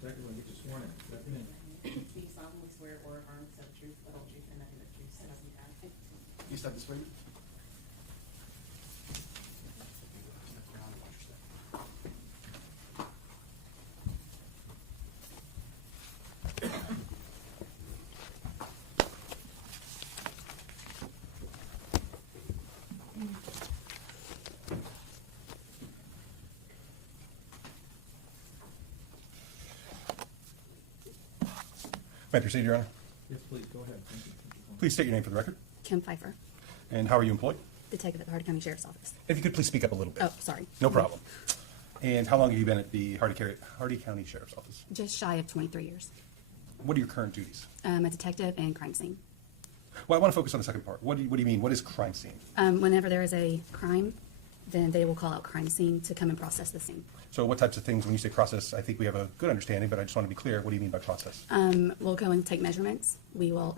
Detective, when you get you sworn in. Let me in. Do you solemnly swear or affirm to tell the truth, the whole truth, and nothing but the truth, so help you God? You step this way. May I proceed, Your Honor? Yes, please, go ahead. Thank you. Please state your name for the record. Kim Pfeiffer, And how are you employed? detective at the Hardy County Sheriff's Office. If you could please speak up a little bit. Oh, sorry. No problem. And how long have you been at the Hardy County Sheriff's Office? Just shy of 23 years. What are your current duties? A detective and crime scene. Well, I want to focus on the second part. What do you mean? What is crime scene? Whenever there is a crime, then they will call out crime scene to come and process the scene. So what types of things, when you say process, I think we have a good understanding, but I just want to be clear. What do you mean by process? We'll go and take measurements. We will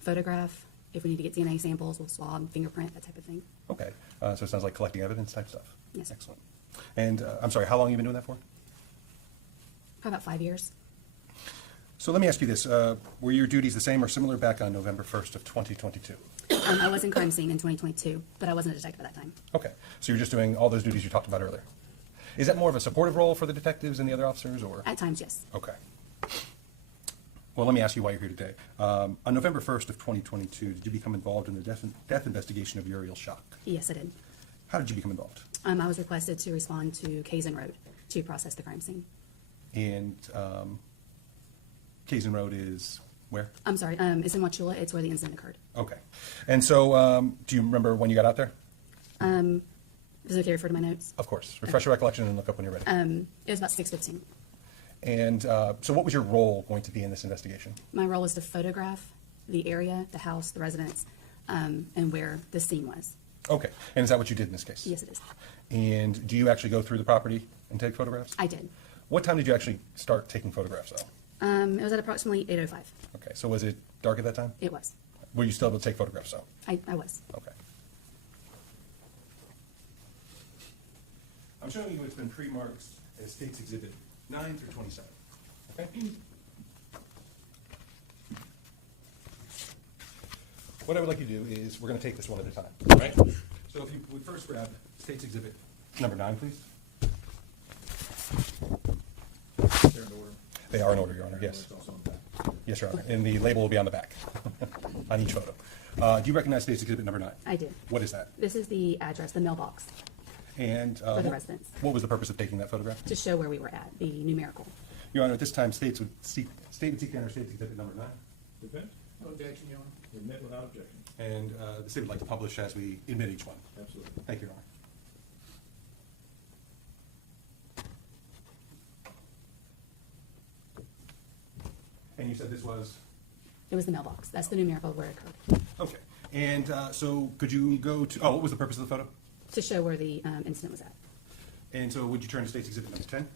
photograph. If we need to get DNA samples, we'll swab, fingerprint, that type of thing. Okay. So it sounds like collecting evidence type stuff. Yes. Excellent. And I'm sorry, how long have you been doing that for? Probably about 5 years. So let me ask you this. Were your duties the same or similar back on November 1st of 2022? I was in crime scene in 2022, but I wasn't a detective at that time. Okay. So you're just doing all those duties you talked about earlier. Is that more of a supportive role for the detectives and the other officers, or? At times, yes. Okay. Well, let me ask you why you're here today. On November 1st of 2022, did you become involved in the death investigation of Uriel Shock? Yes, I did. How did you become involved? I was requested to respond to Kazan Road to process the crime scene. And Kazan Road is where? I'm sorry, it's in Wauchula. It's where the incident occurred. Okay. And so do you remember when you got out there? Is it okay to refer to my notes? Of course. Refresh your recollection and look up when you're ready. It was about 6:15. And so what was your role going to be in this investigation? My role was to photograph the area, the house, the residence, and where the scene was. Okay. And is that what you did in this case? Yes, it is. And do you actually go through the property and take photographs? I did. What time did you actually start taking photographs, though? It was at approximately 8:05. Okay. So was it dark at that time? It was. Were you still able to take photographs, though? I was. Okay. I'm showing you it's been pre-marked as State's Exhibit 9 through 27. Okay? What I would like you to do is we're going to take this one at a time. All right? So if you would first grab State's Exhibit number 9, please. They're in order. They are in order, Your Honor. Yes. It's also on the back. Yes, Your Honor. And the label will be on the back on each photo. Do you recognize State's Exhibit number 9? I did. What is that? This is the address, the mailbox, And for the residents, what was the purpose of taking that photograph? to show where we were at, the numerical. Your Honor, at this time, State would seek to enter State's Exhibit number 9. Defense? No objection, Your Honor. Admit without objection. And the State would like to publish as we admit each one. Absolutely. Thank you, Your Honor. And you said this was? It was the mailbox. That's the numerical where it occurred, Okay. And so could you go to, what was the purpose of the photo? to show where the incident was at. And so would you turn to State's Exhibit number 10?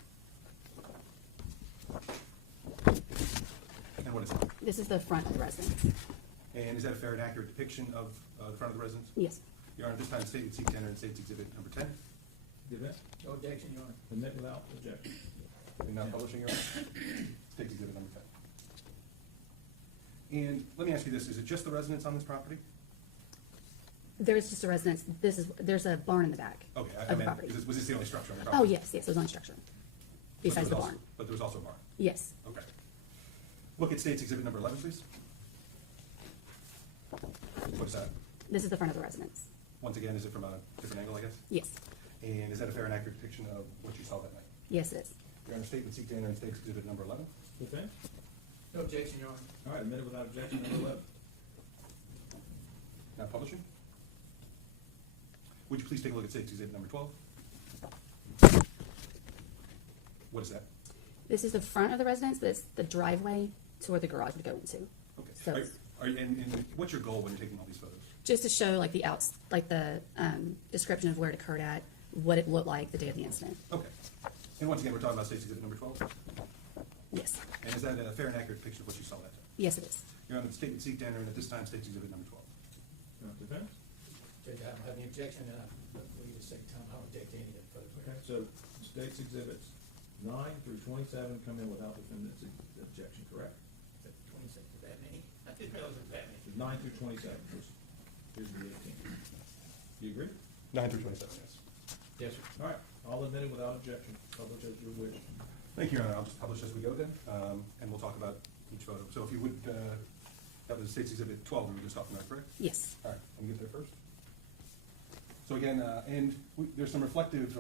And what is it? This is the front of the residence. And is that a fair and accurate depiction of the front of the residence? Yes. Your Honor, at this time, State would seek to enter in State's Exhibit number 10. Defense? No objection, Your Honor. Admit without objection. And not publishing, Your Honor? State's Exhibit number 10. And let me ask you this, is it just the residence on this property? There's just a residence. There's a barn in the back Okay, I of the meant, property. was this the only structure on the Oh, property? yes, it was on structure. Besides the barn. But there was also a barn? Yes. Okay. Look at State's Exhibit number 11, please. What is that? This is the front of the residence. Once again, is it from a different angle, I guess? Yes. And is that a fair and accurate depiction of what you saw that night? Yes, it is. Your Honor, State would seek to enter in State's Exhibit number 11. Defense? No objection, Your Honor. All right, admitted without objection, number 11. Now publishing. Would you please take a look at State's Exhibit number 12? What is that? This is the front of the residence, but it's the driveway to where the garage would go into. Okay. So And what's your goal when you're taking all these photos? just to show like the description of where it occurred at, what it looked like the day of the incident. Okay. And once again, we're talking about State's Exhibit number 12? Yes. And is that a fair and accurate depiction of what you saw that day? Yes, it is. Your Honor, the State would seek to enter in at this time State's Exhibit number 12. Defense? Judge, I don't have any objection, and I believe the second time I don't object to any of the photos. Okay, so State's Exhibits 9 through 27 come in without defendant's objection, correct? Except for 26 is that many. I didn't realize it was that many. 9 through 27. Here's the 18. Do you agree? 9 through 27, yes. Yes, sir. All right, all admitted without objection. Publish as you wish. Thank you, Your Honor. I'll just publish as we go then, and we'll talk about each photo. So if you would, that was State's Exhibit 12 we were just talking about, correct? Yes. All right, let me get there first. So again, there's some reflective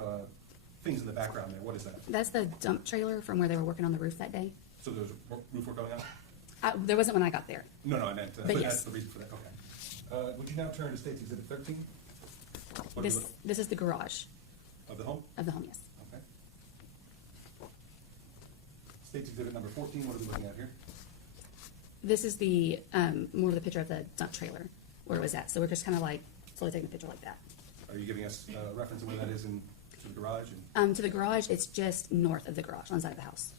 things in the background there. What is that? That's the dump trailer from where they were working on the roof that day. So there's roof work going on? There wasn't when I got there. No, I meant, But but yes. that's the reason for that, okay. Would you now turn to State's Exhibit 13? What This, is it? this is the garage Of the home? of the home, yes. Okay. State's Exhibit number 14, what are we looking at here? This is the, more of the picture of the dump trailer where it was at. So we're just kind of like slowly taking a picture like that. Are you giving us a reference of where that is to the garage? And To the garage, it's just north of the garage, on the side of the house.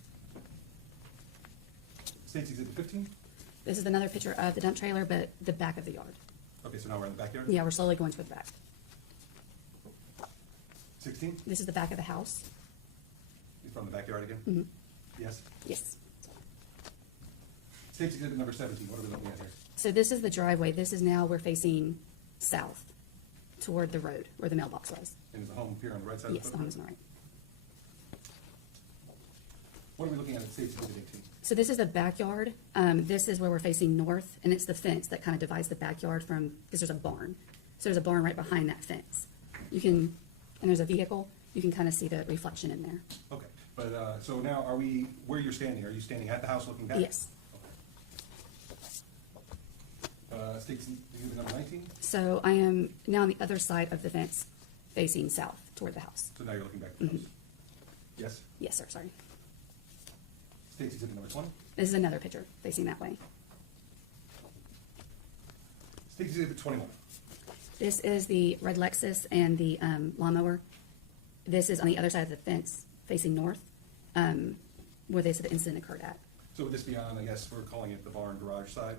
State's Exhibit 15? This is another picture of the dump trailer, but the back of the yard. Okay, so now we're in the backyard? Yeah, we're slowly going toward the back. 16? This is the back of the house. From the backyard again? Mm-hmm. Yes. Yes. State's Exhibit number 17, what are we looking at here? So this is the driveway. This is now, we're facing south toward the road where the mailbox was. And is the home here on the right side of the Yes, the home is on footprint? the right. What are we looking at State's Exhibit 18? So this is the backyard. This is where we're facing north, and it's the fence that kind of divides the backyard from, because there's a barn. So there's a barn right behind that fence. You can, and there's a vehicle, you can kind of see the reflection in there. Okay, but, so now where you're standing, are you standing at the house looking back? Yes. Okay. State's Exhibit number 19? So I am now on the other side of the fence, facing south toward the house. So now you're looking back at the house? Yes. Yes, sir, sorry. State's Exhibit number 20? This is another picture facing that way. State's Exhibit 21? This is the red Lexus and the lawnmower. This is on the other side of the fence, facing north, where they said the incident occurred at. So would this be on, I guess, we're calling it the barn garage side?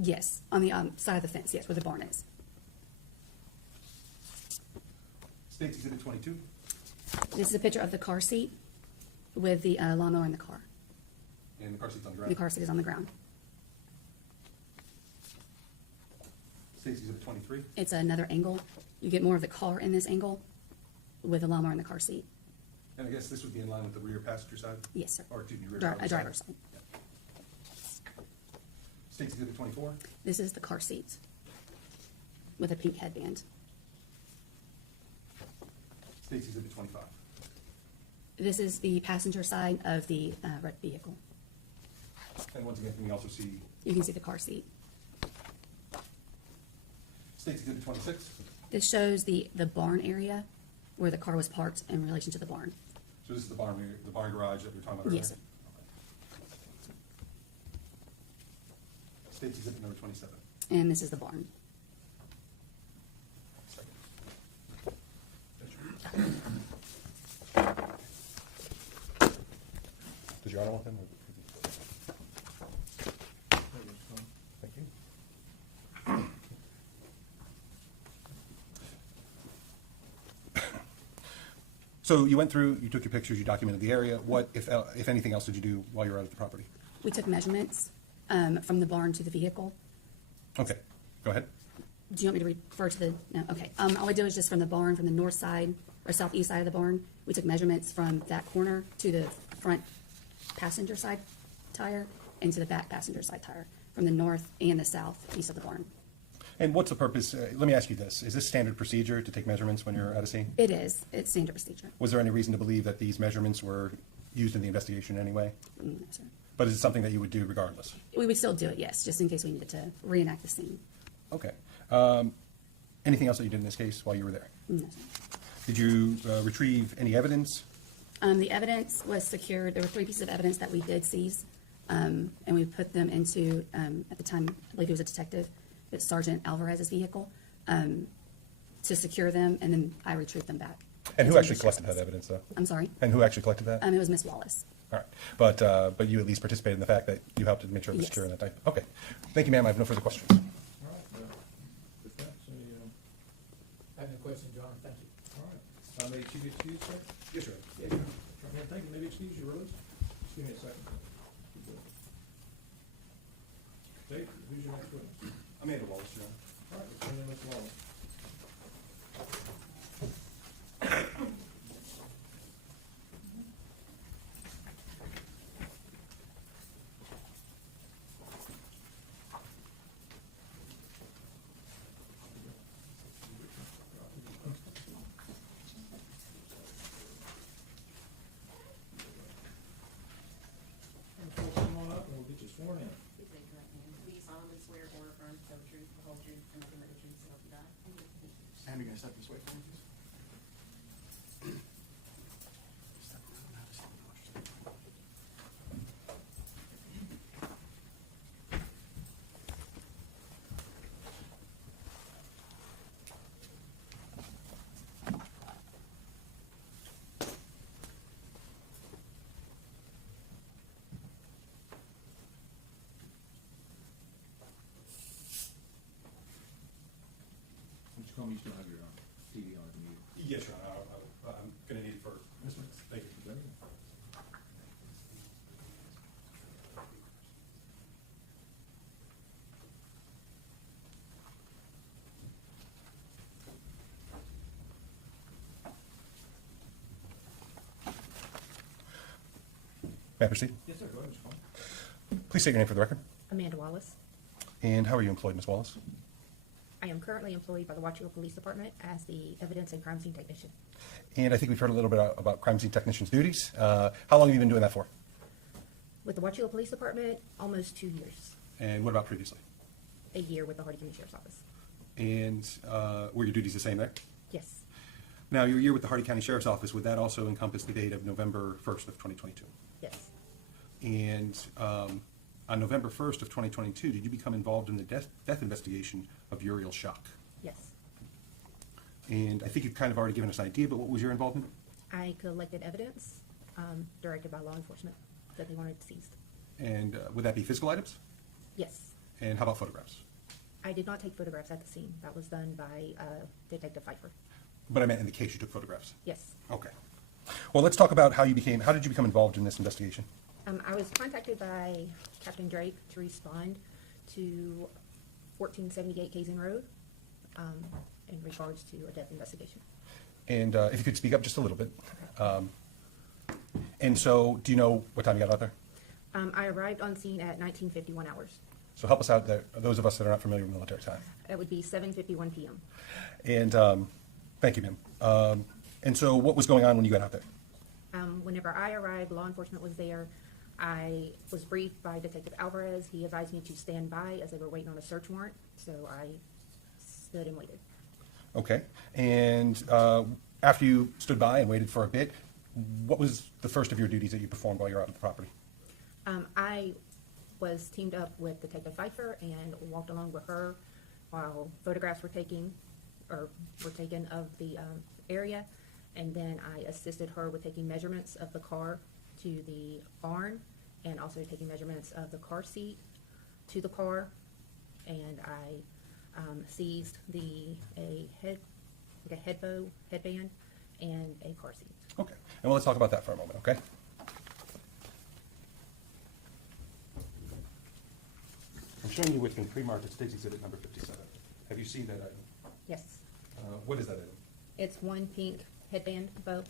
Yes, on the side of the fence, yes, where the barn is. State's Exhibit 22? This is a picture of the car seat with the lawnmower in the car. And the car seat's on the The ground? car seat is on the ground. State's Exhibit 23? It's another angle. You get more of the car in this angle with the lawnmower in the car seat. And I guess this would be in line with the rear passenger side? Yes, sir. Or, excuse me, rear A driver's side. Yeah. State's Exhibit 24? This is the car seat with a pink headband. State's Exhibit 25? This is the passenger side of the red vehicle. And once again, can we also see You can see the car seat. State's Exhibit 26? This shows the barn area where the car was parked in relation to the barn. So this is the barn garage that we were talking about earlier? Yes, sir. Okay. State's Exhibit number 27? And this is the barn. Does Your Honor want them? Thank you. So you went through, you took your pictures, you documented the area. What, if anything else, did you do while you were out at the property? We took measurements from the barn to the vehicle. Okay, go ahead. Do you want me to refer to the, no, okay. All we do is just from the barn, from the north side or southeast side of the barn, we took measurements from that corner to the front passenger side tire and to the back passenger side tire, from the north and the southeast of the barn. And what's the purpose, let me ask you this, is this standard procedure to take measurements when you're at a scene? It is. It's standard procedure. Was there any reason to believe that these measurements were used in the investigation anyway? No, sir. But is it something that you would do regardless? We would still do it, yes, just in case we needed to reenact the scene. Okay. Anything else that you did in this case while you were there? No, sir. Did you retrieve any evidence? The evidence was secured. There were 3 pieces of evidence that we did seize, and we put them into, at the time, I believe he was a detective, it's Sergeant Alvarez's vehicle, to secure them, and then I retrieved them back. And who Into actually the collected sheriff's that office. evidence, though? I'm sorry? And who actually collected that? It was Miss Wallace. All right. But you at least participated in the fact that you helped to make sure it was Yes. secure and that type? Okay. Thank you, ma'am. I have no further questions. All right, defense, I have no questions, Your Honor. Thank you. all right. May she be excused, sir? Yes, sir. Yes, Your Honor. Okay, thank you. Maybe excuse your release. Just give me a second. Dave, who's your next witness? Amanda Wallace, Your Honor. All right, let's bring in Ms. Wallace. Come on up and we'll get you sworn in. Please raise your right hand. Do you solemnly swear or affirm to tell the truth, the whole truth, and nothing but the truth, so help you God? Sam, you gonna step this way for me, please? Mr. Coleman, you still have your TV on at the meeting. Yes, Your Honor. I'm gonna need it for this one. Thank you. Is that it? May I proceed? Yes, sir. Go ahead, Mr. Coleman. Please state your name for the record. Amanda Wallace. And how are you employed, Ms. Wallace? I am currently employed by the Wauchula Police Department as the evidence and crime scene technician. And I think we've heard a little bit about crime scene technicians' duties. How long have you been doing that for? With the Wauchula Police Department, almost 2 years. And what about previously? A year with the Hardy County Sheriff's Office. And were your duties the same there? Yes, Now, your year with the Hardy County Sheriff's Office, would that also encompass the date of November 1st of 2022? yes, And on November 1st of 2022, did you become involved in the death investigation of Uriel shock? yes. And I think you've kind of already given us an idea, but what was your involvement? I collected evidence directed by law enforcement that they wanted seized. And would that be physical items? Yes. And how about photographs? I did not take photographs at the scene. That was done by Detective Pfeiffer. But I meant in the case you took photographs. Yes. Okay. Well, let's talk about how did you become involved in this investigation? I was contacted by Captain Drake to respond to 1478 Casing Road in regards to a death investigation. And if you could speak up just a little bit. And so, do you know what time you got out there? I arrived on scene at 1951 hours. So help us out there, those of us that are not familiar with military time. That would be 7:51 p.m. And thank you, ma'am. And so what was going on when you got out there? Whenever I arrived, law enforcement was there. I was briefed by Detective Alvarez. He advised me to stand by as they were waiting on a search warrant, so I stood and waited. Okay. And after you stood by and waited for a bit, what was the first of your duties that you performed while you were out on the property? I was teamed up with Detective Pfeiffer and walked along with her while photographs were taken of the area, and then I assisted her with taking measurements of the car to the barn and also taking measurements of the car seat to the car, and I seized a headband and a car seat. Okay. And well, let's talk about that for a moment, okay? I'm showing you what's been pre-marked at State's Exhibit number 57. Have you seen that item? Yes, What is that item? it's one pink headband bow.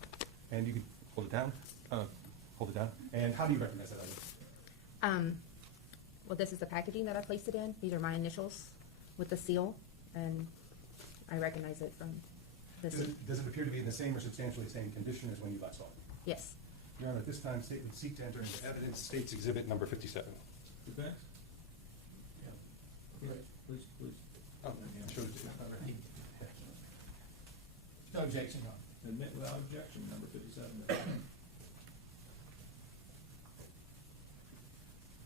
And you can hold it down? Hold it down. And how do you recognize that item? Well, this is the packaging that I placed it in. These are my initials with the seal, and I recognize it from the Does scene. it appear to be in the same or substantially the same condition as when you last saw it? Yes. Your Honor, at this time, State would seek to enter into evidence State's Exhibit number 57. Defense? Yeah. Please. Oh, I showed it to you already. No objection, Your Honor. Admit without objection, number 57.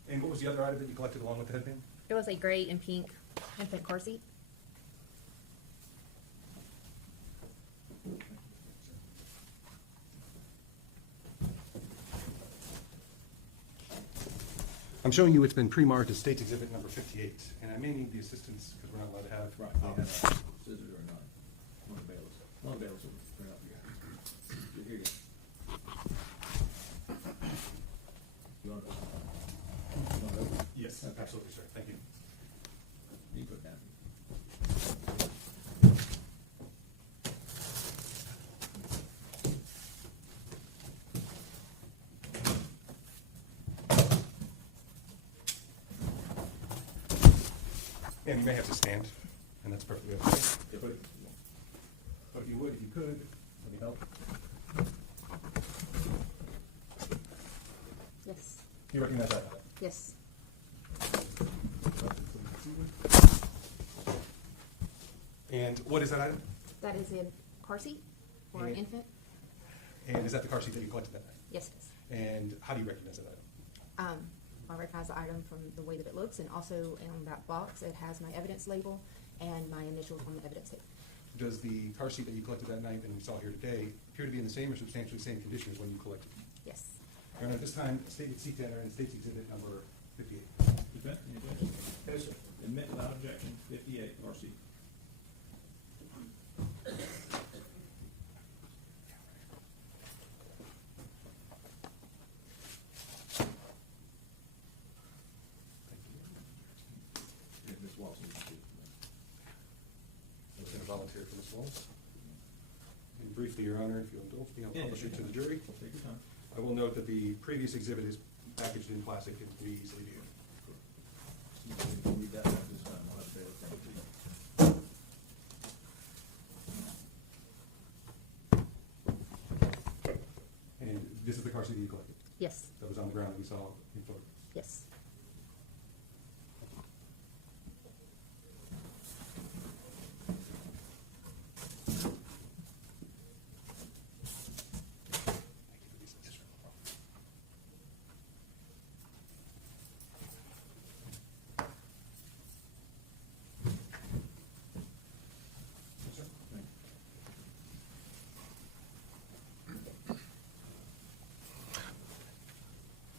And what was the other item that you collected along with the headband? It was a gray and pink infant car seat. I'm showing you it's been pre-marked as State's Exhibit number 58, and I may need the assistance because we're not allowed to have. Right. I'll have scissors or a knife. One of the bailiffs. One of the bailiffs will bring up your. Here you go. Absolutely, sir. Thank you. You put that. And you may have to stand, and that's perfectly okay. But if you would, if you could, let me help. Yes, You recognize that? yes, And what is that item? that is a car seat for an And- infant. And is that the car seat that you collected that night? Yes, it is. And how do you recognize that item? I recognize the item from the way that it looks, and also on that box, it has my evidence label and my initials on the evidence tape. Does the car seat that you collected that night and we saw here today appear to be in the same or substantially same condition as when you collected it? Yes. Your Honor, at this time, stated seat to enter and state's exhibit number 58. Defense, any objection? Yes, sir. Admit without objection, 58, RC. Yeah, Ms. Watson. I'm going to volunteer for Ms. Walls. And briefly, Your Honor, if you'll indulge me, I'll Yeah, publish it yeah. to the jury. Take your time. I will note that the previous exhibit is packaged in plastic and can be easily viewed. You can read that at this time, I'll have to pay attention to you. And this is the car seat that you collected, Yes, that was on the ground that we saw in photographs. yes.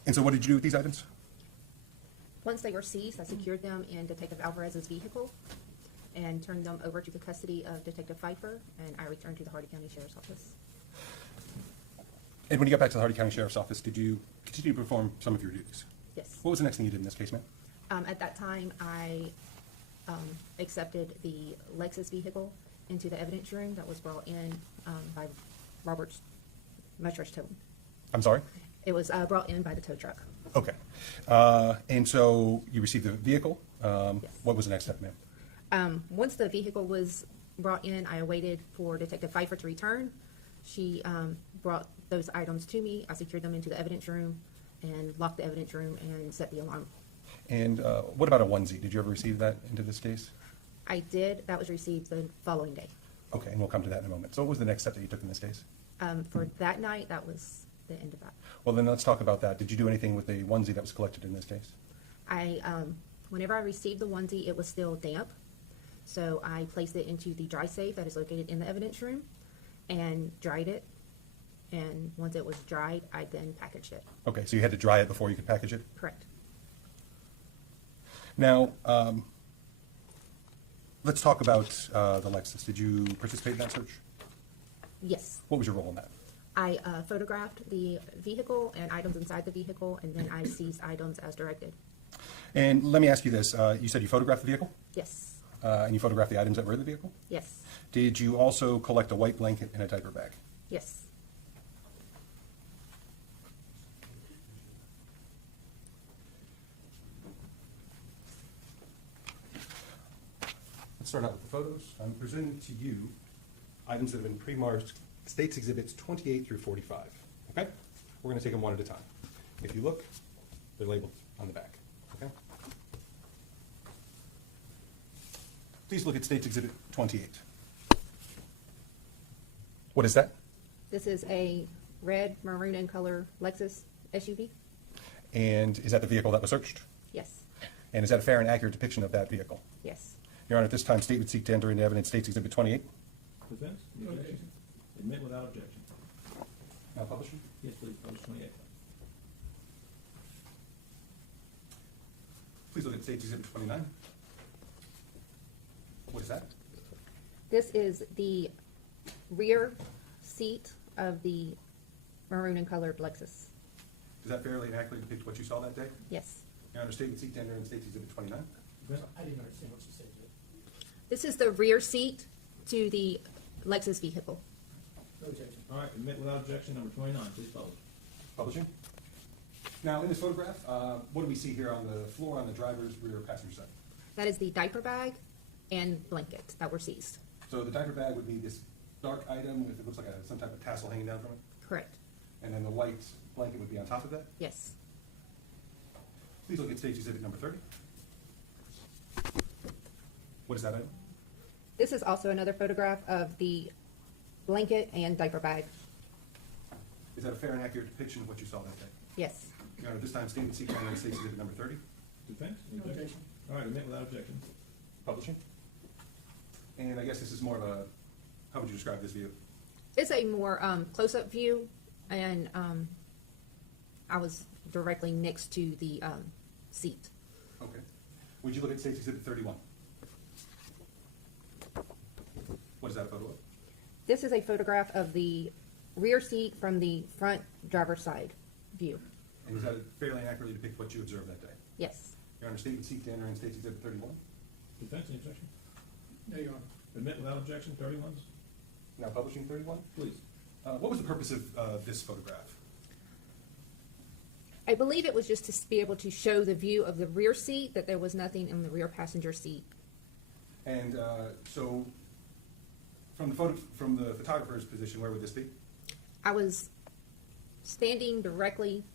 And so what did you do with these items? Once they were seized, I secured them in Detective Alvarez's vehicle and turned them over to the custody of Detective Pfeiffer, and I returned to the Hardy County Sheriff's Office. And when you got back to the Hardy County Sheriff's Office, did you continue to perform some of your duties? Yes. What was the next thing you did in this case, ma'am? At that time, I accepted the Lexus vehicle into the evidence room that was brought in by Robert's Much Towing. I'm sorry? It was brought in by the tow truck. Okay. And so you received the vehicle. Yes. What was the next step, ma'am? Once the vehicle was brought in, I waited for Detective Pfeiffer to return. She brought those items to me. I secured them into the evidence room and locked the evidence room and set the alarm. And what about a onesie? Did you ever receive that into this case? I did. That was received the following day. Okay, and we'll come to that in a moment. So what was the next step that you took in this case? For that night, that was the end of that. Well, then let's talk about that. Did you do anything with the onesie that was collected in this case? Whenever I received the onesie, it was still damp. So I placed it into the dry safe that is located in the evidence room and dried it. And once it was dried, I then packaged it. Okay, so you had to dry it before you could package it? Correct. Now, let's talk about the Lexus. Did you participate in that search? Yes. What was your role in that? I photographed the vehicle and items inside the vehicle, and then I seized items as directed. And let me ask you this. You said you photographed the vehicle? Yes. And you photographed the items that were in the vehicle? Yes. Did you also collect a white blanket and a diaper bag? Yes. Let's start out with the photos. I'm presenting to you items that have been pre-marked States Exhibits 28 through 45. Okay? We're going to take them one at a time. If you look, they're labeled on the back. Okay? Please look at States Exhibit 28. What is that? This is a red, maroon, and color Lexus SUV. And is that the vehicle that was searched? Yes. And is that a fair and accurate depiction of that vehicle? Yes. Your Honor, at this time, state would seek to enter into evidence States Exhibit 28. Defense, any objection? Admit without objection. Now, publisher? Yes, please, publish 28. Please look at States Exhibit 29. What is that? This is the rear seat of the maroon and colored Lexus. Does that fairly and accurately depict what you saw that day? Yes. Your Honor, statement seek to enter in State's Exhibit 29. Defense? I didn't understand what you said. This is the rear seat to the Lexus vehicle. No objection. All right, admit without objection, number 29, please publish. Publishing. Now, in this photograph, what do we see here on the floor on the driver's rear passenger side? That is the diaper bag and blanket that were seized. So the diaper bag would be this dark item with, it looks like some type of tassel hanging down from it, Correct. and then the white blanket would be on top of that. Yes. Please look at State's Exhibit number 30. What is that item? This is also another photograph of the blanket and diaper bag. Is that a fair and accurate depiction of what you saw that day? Yes. Your Honor, this time statement seek to enter in State's Exhibit number 30. Defense? Any No objection. All right, admit without objection. Publishing. And I guess this is more of a, how would you describe this view? It's a more close-up view, and I was directly next to the seat. Okay. Would you look at State's Exhibit 31? What is that a photo of? This is a photograph of the rear seat from the front driver's side view. And does that fairly and accurately depict what you observed that day? Yes. Your Honor, statement seek to enter in State's Exhibit 31. Defense, any objection? No, Your Honor. Admit without objection, 31s, Now publishing 31. please. What was the purpose of this photograph? I believe it was just to be able to show the view of the rear seat, that there was nothing in the rear passenger seat. And so, from the photographer's position, where would this be? I was standing directly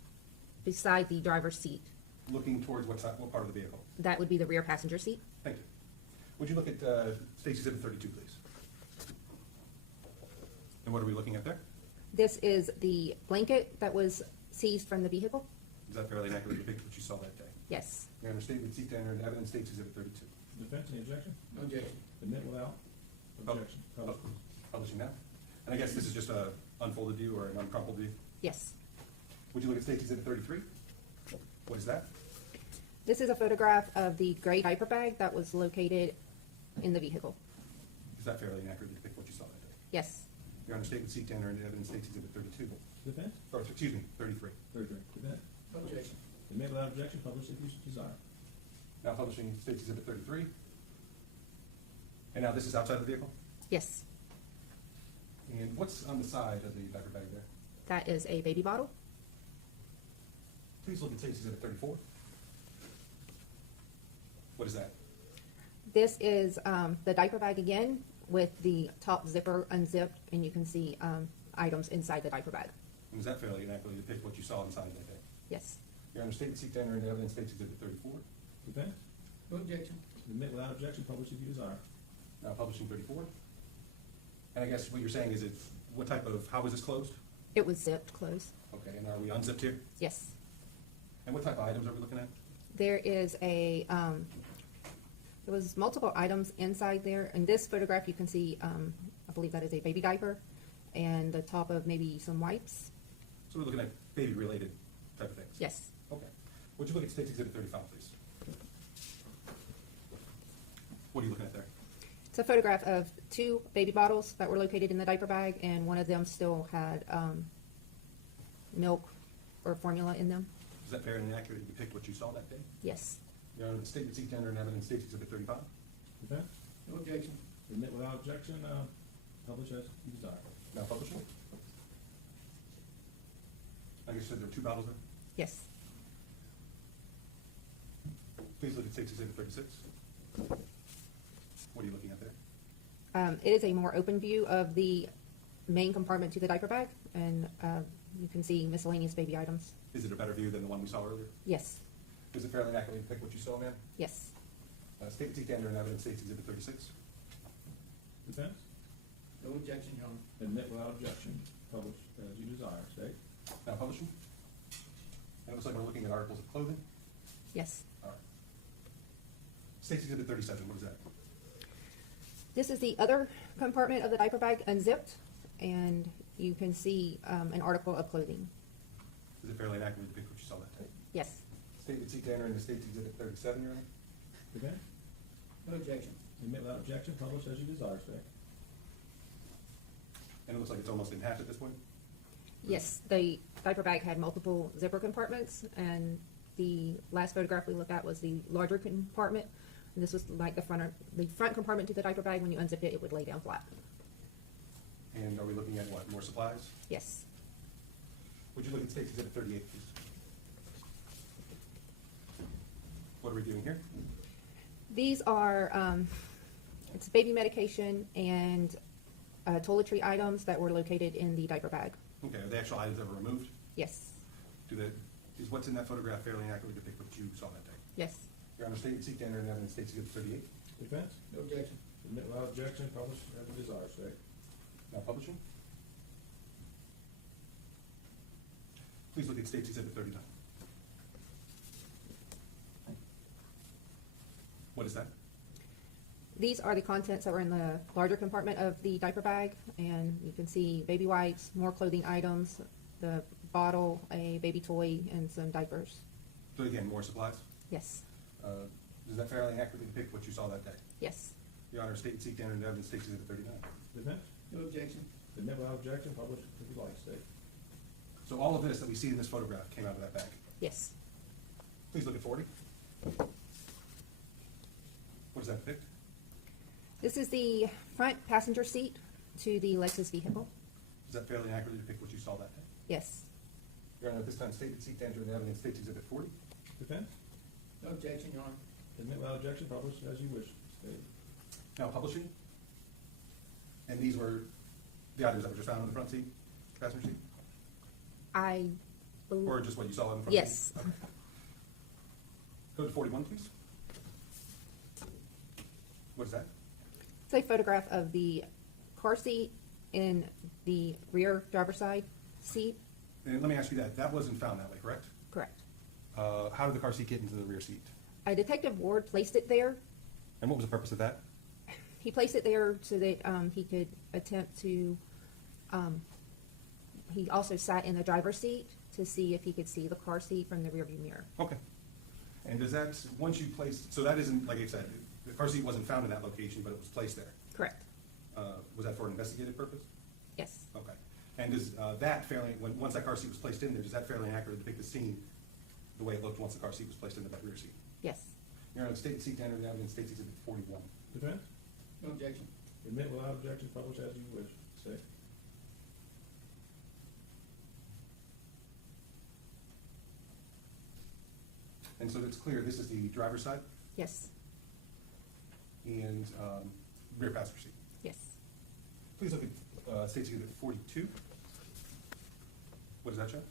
beside the driver's seat. Looking towards what part of the vehicle? That would be the rear passenger seat. Thank you. Would you look at State's Exhibit 32, please? And what are we looking at there? This is the blanket that was seized from the vehicle. Is that fairly and accurately depict what you saw that day? Yes. Your Honor, statement seek to enter in evidence State's Exhibit 32. Defense, any objection? No objection. Admit without objection. Publish, please. Publishing now. And I guess this is just a unfolded view or an uncrumpled view. Yes. Would you look at State's Exhibit 33? What is that? This is a photograph of the gray diaper bag that was located in the vehicle. Is that fairly and accurately depict what you saw that day? Yes. Your Honor, statement seek to enter into evidence State's Exhibit 32. Defense? Or, excuse me, 33. 33. Defense? No objection. Admit without objection, publish if you desire. Now publishing State's Exhibit 33. And now this is outside the vehicle? Yes. And what's on the side of the diaper bag there? That is a baby bottle. Please look at State's Exhibit 34. What is that? This is the diaper bag again with the top zipper unzipped, and you can see items inside the diaper bag. And is that fairly and accurately depict what you saw inside that day? Yes. Your Honor, statement seek to enter into evidence State's Exhibit 34. Defense? No objection. Admit without objection, publish if you desire. Now publishing 34. And I guess what you're saying is what type of, how was this closed? It was zipped closed. Okay, and are we unzipped here? Yes. And what type of items are we looking at? There is a, there was multiple items inside there. In this photograph, you can see, I believe that is a baby diaper and the top of maybe some wipes. So we're looking at baby-related type of things? Yes. Okay. Would you look at State's Exhibit 35, please? What are you looking at there? It's a photograph of two baby bottles that were located in the diaper bag, and one of them still had milk or formula in them. Is that fair and accurate to depict what you saw that day? Yes. Your Honor, the statement seek to enter in evidence State's Exhibit 35. Defense? No objection. Admit without objection, publish as you desire. Now publishing. I guess you said there were two bottles there? Yes. Please look at State's Exhibit 36. What are you looking at there? It is a more open view of the main compartment to the diaper bag, and you can see miscellaneous baby items. Is it a better view than the one we saw earlier? Yes. Is it fairly and accurately depict what you saw, ma'am? Yes. Statement seek to enter in evidence State's Exhibit 36. Defense? No objection, Your Honor. Admit without objection, publish as you desire. State? Now publishing. And it looks like we're looking at articles of clothing. Yes. All right. State's Exhibit 37, what is that? This is the other compartment of the diaper bag unzipped, and you can see an article of clothing. Is it fairly and accurately depict what you saw that day? Yes. Statement seek to enter into State's Exhibit 37, Your Honor. Defense? No objection. Admit without objection, publish as you desire. State? And it looks like it's almost in half at this point. Yes, the diaper bag had multiple zipper compartments, and the last photograph we looked at was the larger compartment. And this was like the front compartment to the diaper bag. When you unzip it, it would lay down flat. And are we looking at what, more supplies? Yes. Would you look at State's Exhibit 38, please? What are we doing here? These are, it's baby medication and toiletry items that were located in the diaper bag. Okay, are the actual items ever removed? Yes. Is what's in that photograph fairly accurately depict what you saw that day? Yes. Your Honor, state and seek to enter into evidence State's Exhibit 38. Defense? No objection. Submit without objection, publish as a desire, state. Now publishing. Please look at State's Exhibit 39. What is that? These are the contents that were in the larger compartment of the diaper bag, and you can see baby wipes, more clothing items, the bottle, a baby toy, and some diapers. So again, more supplies? Yes. Does that fairly accurately depict what you saw that day? Yes. Your Honor, state and seek to enter into evidence State's Exhibit 39. Defense? No objection. Submit without objection, publish if you like, state. So all of this that we see in this photograph came out of that bag. Yes. Please look at 40. What does that depict? This is the front passenger seat to the Lexus vehicle. Does that fairly accurately depict what you saw that day? Yes. Your Honor, at this time, state and seek to enter into evidence State's Exhibit 40. Defense? No objection, Your Honor. Submit without objection, publish as you wish, state. Now publishing. And these were the items that were just found in the front seat, passenger seat? I believe. Or just what you saw in the front seat? Yes. Okay. Go to 41, please. What is that? It's a photograph of the car seat in the rear driver's side seat. And let me ask you that. That wasn't found that way, correct? Correct. How did the car seat get into the rear seat? Detective Ward placed it there. And what was the purpose of that? He placed it there so that he could attempt to, he also sat in the driver's seat to see if he could see the car seat from the rearview mirror. Okay. And does that, once you placed, so that isn't, like I said, the car seat wasn't found in that location, but it was placed there. Correct. Was that for an investigative purpose? Yes. Okay. And does that fairly, once that car seat was placed in there, does that fairly accurately depict the scene the way it looked once the car seat was placed into that rear seat? Yes. Your Honor, state and seek to enter into evidence State's Exhibit 41. Defense? No objection. Submit without objection, publish as you wish, state. And so it's clear, this is the driver's side Yes. and rear passenger seat. Yes. Please look at State's Exhibit 42. What does that show?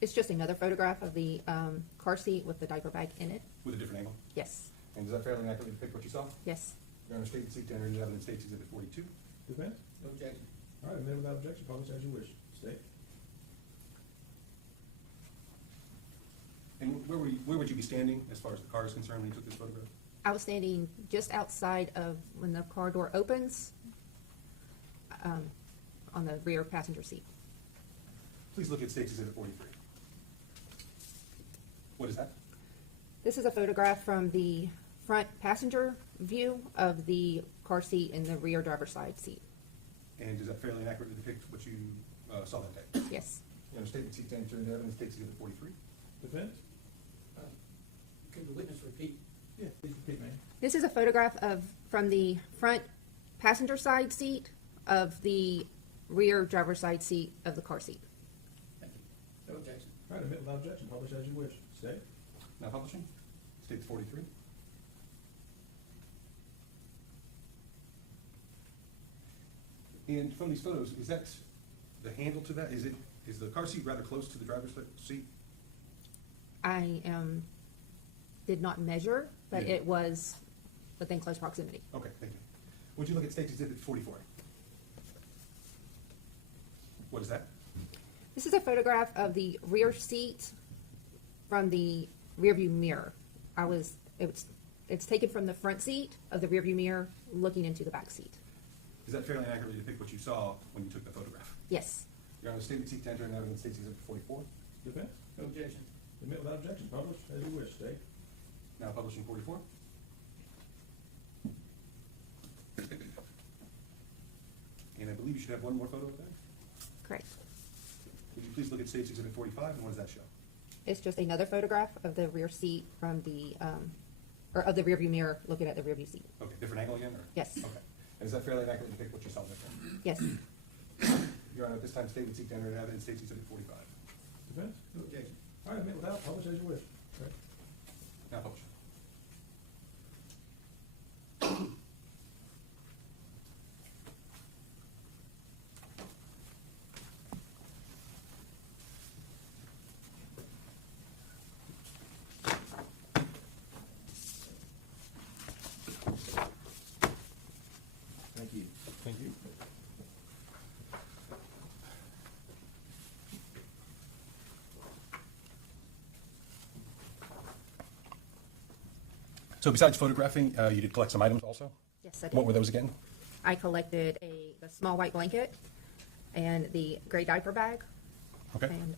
It's just another photograph of the car seat with the diaper bag in it. With a different angle. Yes. And does that fairly accurately depict what you saw? Yes. Your Honor, state and seek to enter into evidence State's Exhibit 42. Defense? No objection. All right, admit without objection, publish as you wish, state. And where would you be standing as far as the car is concerned when you took this photograph? I was standing just outside of when the car door opens on the rear passenger seat. Please look at State's Exhibit 43. What is that? This is a photograph from the front passenger view of the car seat in the rear driver's side seat. And does that fairly accurately depict what you saw that day? Yes. Your Honor, state and seek to enter into evidence State's Exhibit 43. Defense? Could the witness repeat? Yeah, please repeat, ma'am. This is a photograph from the front passenger side seat of the rear driver's side seat of the car seat. Thank you. No objection. All right, admit without objection, publish as you wish, state. Now publishing. State's 43. And from these photos, is that the handle to that? Is the car seat rather close to the driver's seat? I did not measure, but Yeah. it was within close proximity. Okay, thank you. Would you look at State's Exhibit 44? What is that? This is a photograph of the rear seat from the rearview mirror. It's taken from the front seat of the rearview mirror looking into the back seat. Does that fairly accurately depict what you saw when you took the photograph? Yes. Your Honor, state and seek to enter into evidence State's Exhibit 44. Defense? No objection. Admit without objection, publish as you wish, state. Now publishing 44. And I believe you should have one more photo of that. Correct. Would you please look at State's Exhibit 45, and what does that show? It's just another photograph of the rear seat from the, or of the rearview mirror looking at the rearview seat. Okay, different angle again, or? Yes. Okay. And is that fairly accurate to depict what you saw there? Yes. Your Honor, at this time, state would seek to enter into evidence, State's Exhibit 45. Defense? No objection. All right, admit without, publish as you wish. Now publish. Thank you. Thank you. So besides photographing, you did collect some items also? Yes, I did. What were those again? I collected the small white blanket and the gray diaper bag. Okay. And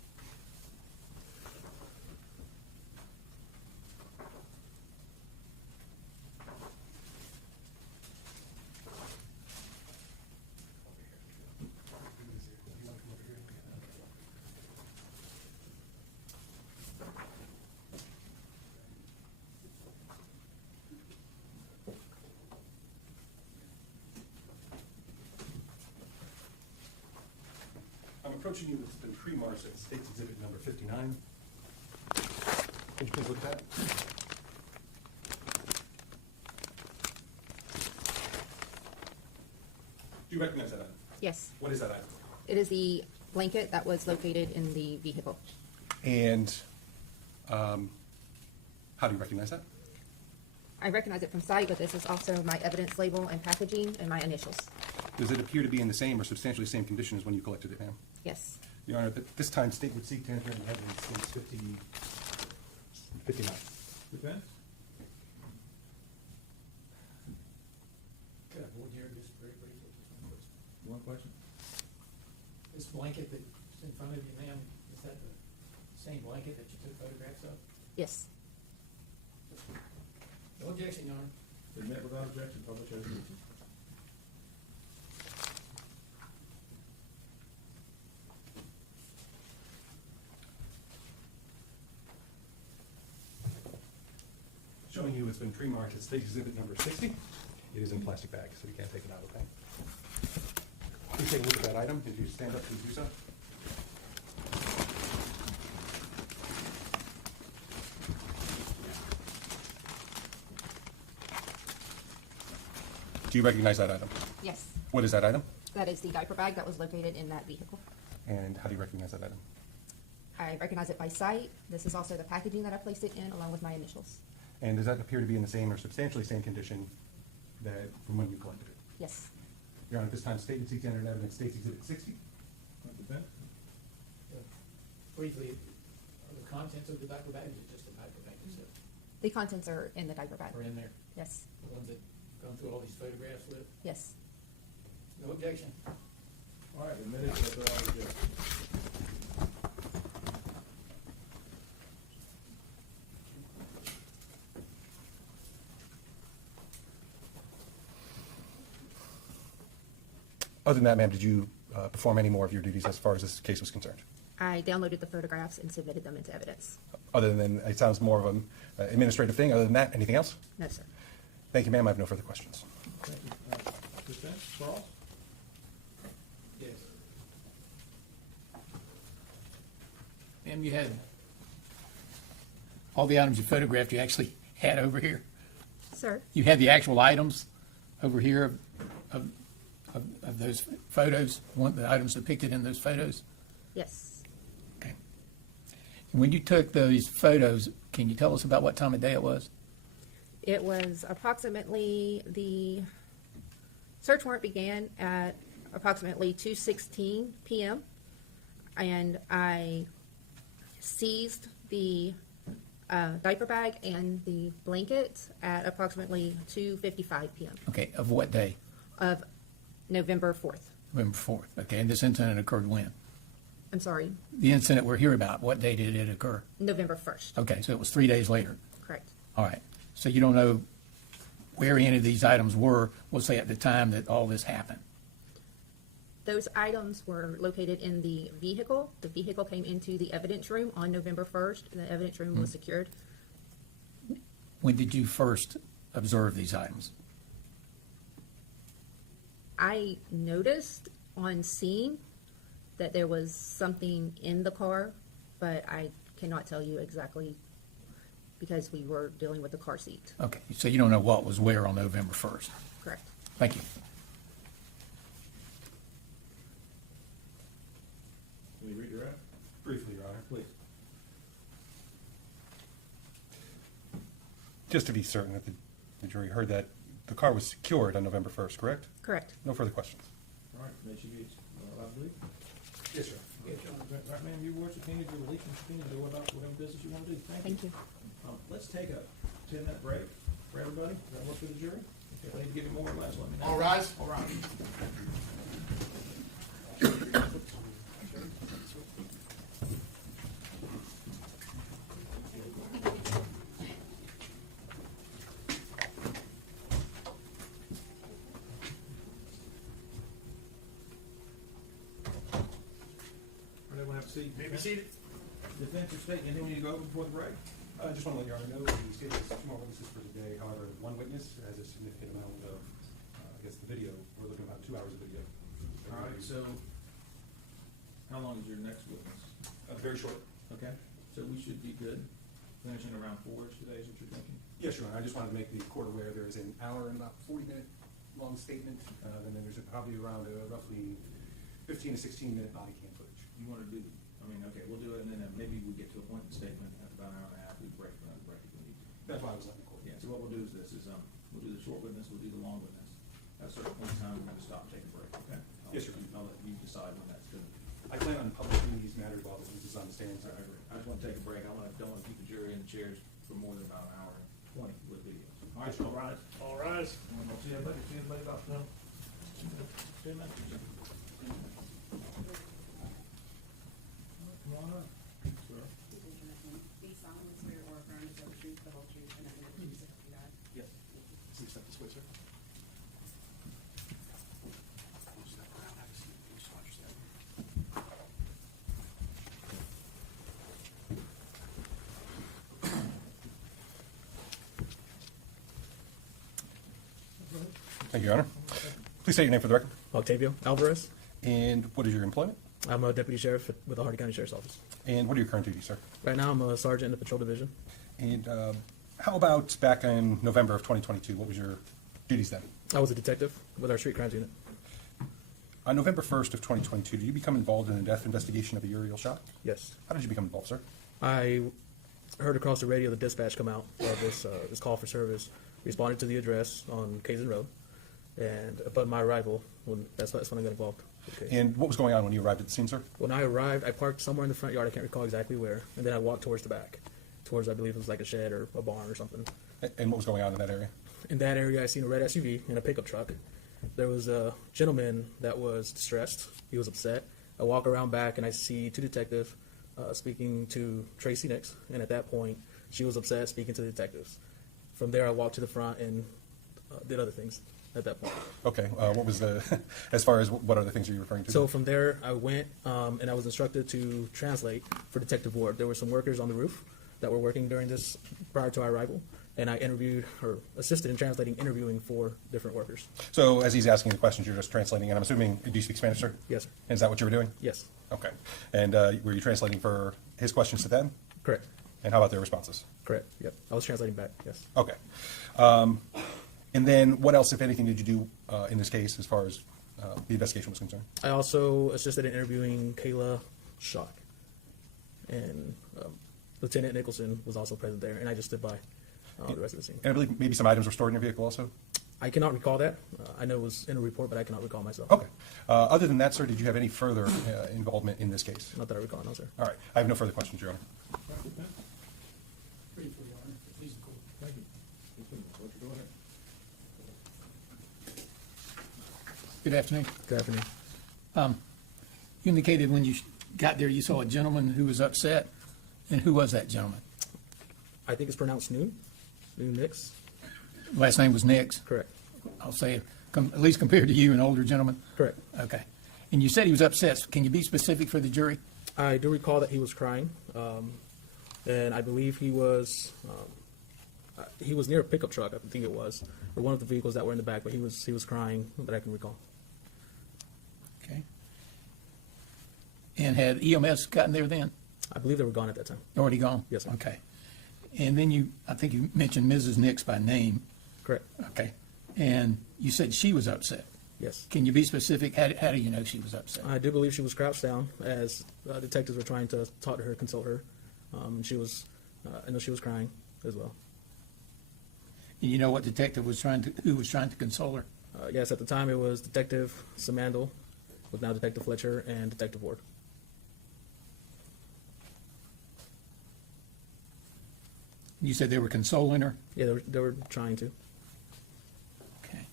I'm approaching you with the pre-Mars at State's Exhibit number 59. Could you please look at that? Do you recognize that item? yes, What is that item? it is the blanket that was located in the vehicle. And how do you recognize that? I recognize it from sight, but this is also my evidence label and packaging and my initials. Does it appear to be in the same or substantially same condition as when you collected it, ma'am? Yes. Your Honor, at this time, State would seek to enter into evidence State's 59. Defense? Could I board here just very briefly, just one question? One question? This blanket that's in front of you, ma'am, is that the same blanket that you took photographs of? Yes. No objection, Your Honor. Admit without objection, publish as you wish. Showing you it's been pre-marked at State Exhibit number 60. It is in plastic bag, so you can't take it out, okay? Please take a look at that item. If you stand up, please do so. Do you recognize that item? Yes. What is that item? That is the diaper bag that was located in that vehicle. And how do you recognize that item? I recognize it by sight. This is also the packaging that I placed it in along with my initials. And does that appear to be in the same or substantially same condition that from when you collected it? Yes. Your Honor, at this time, State would seek to enter into evidence State's Exhibit 60. Defense? Briefly, are the contents of the diaper bag, or is it just the diaper bag itself, The contents are in the diaper bag. or in there? Yes. The ones that you've gone through all these photographs with? Yes. No objection. All right, admitted without objection. Other than that, ma'am, did you perform any more of your duties as far as this case was concerned? I downloaded the photographs and submitted them into evidence. Other than, it sounds more of an administrative thing. Other than that, anything else? No, sir. Thank you, ma'am. I have no further questions. Thank you. Defense, Charles? Yes. Ma'am, you had all the items you photographed you actually had over here? Sir? You had the actual items over here of those photos, the items depicted in those photos? Yes. Okay. When you took those photos, can you tell us about what time of day it was? It was approximately, the search warrant began at approximately 2:16 p.m. and I seized the diaper bag and the blanket at approximately 2:55 p.m. Okay, of what day? of November 4th. November 4th. Okay, and this incident occurred when? I'm sorry, The incident we're here about, what day did it occur? November 1st. Okay, so it was 3 days later. Correct. All right. So you don't know where any of these items were, we'll say at the time that all this happened? Those items were located in the vehicle. The vehicle came into the evidence room on November 1st. The evidence room was secured. When did you first observe these items? I noticed on seeing that there was something in the car, but I cannot tell you exactly because we were dealing with the car seat. Okay, so you don't know what was where on November 1st? Correct. Thank you. Can we read your app? Briefly, Your Honor. Please. Just to be certain that the jury heard that the car was secured on November 1st, correct? Correct. No further questions. All right, that should be, I believe. Yes, sir. Yes, Your Honor. Right, ma'am, you were subpoenaed, you're released from subpoena, do whatever business you want to do. Thank you. Let's take a 10-minute break for everybody. Does that work for the jury? If I need to give you more or less, let me know. All rise. All right. Everyone have a seat. May be seated. Defense or state, anything we need to go over before the break? I just want to let Your Honor know, the state has 2 more witnesses for today. However, one witness has a significant amount of, I guess, the video. We're looking at about 2 hours of video. All right, so how long is your next witness? Very short. Okay, so we should be good, finishing around 4-ish today is what you're thinking? Yes, Your Honor. I just wanted to make the court aware there is an hour and about 40-minute long statement, and then there's probably around roughly 15 to 16-minute body cam footage. You want to do, I mean, okay, we'll do it, and then maybe we get to a point in statement after about an hour and a half, we break for another break if we need to. That's why I was letting the court. Yeah, so what we'll do is this, is, we'll do the short witness, we'll do the long witness. At a certain point in time, we're gonna stop, take a break, okay? Yes, sir. I'll let you decide when that's good. I plan on publishing these matters while the witness is on the stand. I agree. I just want to take a break. Don't want to keep the jury in the chairs for more than about an hour and 20 with videos. All right, all rise. All rise. I'll see everybody. See everybody about 10 minutes. Come on up, sir. Be solemnly swear or affirm to tell the truth, the whole truth, and nothing but the truth, so help you God. Yes. Please accept this way, sir. Thank you, Your Honor. Please state your name for the record. Octavio Alvarez. And what is your employment? I'm a deputy sheriff with the Hardy County Sheriff's Office. And what are your current duties, sir? Right now, I'm a sergeant in the patrol division. And how about back in November of 2022? What was your duties then? I was a detective with our street crimes unit. On November 1st of 2022, did you become involved in the death investigation of the Uriel shot? Yes. How did you become involved, sir? I heard across the radio the dispatch come out of this call for service, responded to the address on Kazan Road, and upon my arrival, that's when I got involved. Okay. And what was going on when you arrived at the scene, sir? When I arrived, I parked somewhere in the front yard. I can't recall exactly where, and then I walked towards the back, towards I believe it was like a shed or a barn or something. And what was going on in that area? In that area, I seen a red SUV and a pickup truck. There was a gentleman that was distressed. He was upset. I walk around back and I see 2 detectives speaking to Tracy Nick, and at that point, she was upset speaking to the detectives. From there, I walked to the front and did other things at that point. Okay. What was the, as far as what other things are you referring to? So from there, I went and I was instructed to translate for Detective Ward. There were some workers on the roof that were working during this prior to our arrival, and I interviewed or assisted in translating, interviewing for different workers. So as he's asking the questions, you're just translating, and I'm assuming, do you speak Spanish, sir? Yes, sir. And is that what you were doing? Yes, Okay. And were you translating for his questions to them? correct, And how about their responses? correct. Yep, I was translating back. Yes. Okay. And then what else, if anything, did you do in this case as far as the investigation was concerned? I also assisted in interviewing Kayla Schock, and Lieutenant Nicholson was also present there, and I just stood by the rest of the scene. And I believe maybe some items were stored in your vehicle also? I cannot recall that. I know it was in a report, but I cannot recall myself. Okay. Other than that, sir, did you have any further involvement in this case? Not that I recall, no, sir. All right. I have no further questions, Your Honor. Thank you. What you doing here? Good afternoon. Good afternoon. You indicated when you got there, you saw a gentleman who was upset, and who was that gentleman? I think it's pronounced Noon Nix. Last name was Nix. Correct. I'll say, at least compared to you, an older gentleman. Correct. Okay. And you said he was upset. Can you be specific for the jury? I do recall that he was crying, and I believe he was near a pickup truck, I think it was, or one of the vehicles that were in the back, but he was crying, that I can recall. Okay. And had EMS gotten there then? I believe they were gone at that time. Already gone? Yes, sir. Okay. And then I think you mentioned Mrs. Nix by name. Correct. Okay. And you said she was upset. Yes. Can you be specific? How do you know she was upset? I do believe she was crouched down as detectives were trying to talk to her, console her. She was, I know she was crying as well. And you know what detective who was trying to console her? Yes, at the time it was Detective Samandel, with now Detective Fletcher, and Detective Ward. You said they were consoling her? Yeah, they were trying to. Okay.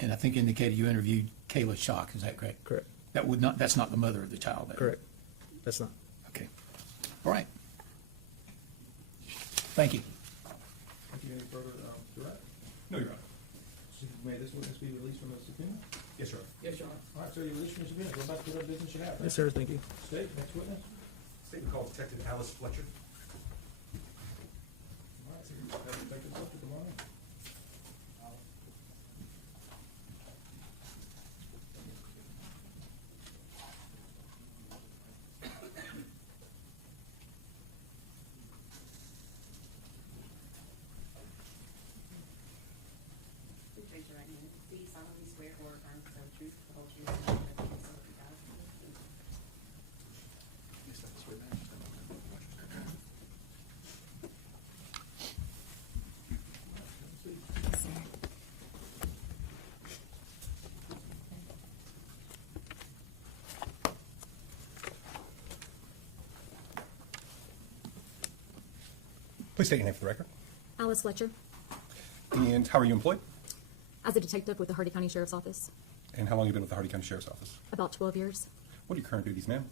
And I think indicated you interviewed Kayla Schock, is that correct? Correct. That's not the mother of the child? then? Correct. That's not. Okay. All right. Thank you. Thank you. Any further, direct? No, Your Honor. May this witness be released from the subpoena? Yes, Your Honor. Yes, Your Honor. All right, sir, you're released from the subpoena. Go back to whatever business you have. Yes, sir. Thank you. State, next witness. Statement called Detective Alice Fletcher. All right, so you have Detective Fletcher, good morning. Please raise your right hand. Do you solemnly swear or affirm to tell the truth, the whole truth, and nothing but the truth, so help you God? Please state your name for the record. Alice Fletcher, And how are you employed? as a detective with the Hardy County Sheriff's Office, And how long have you been with the Hardy County Sheriff's Office? about 12 years. What are your current duties, ma'am?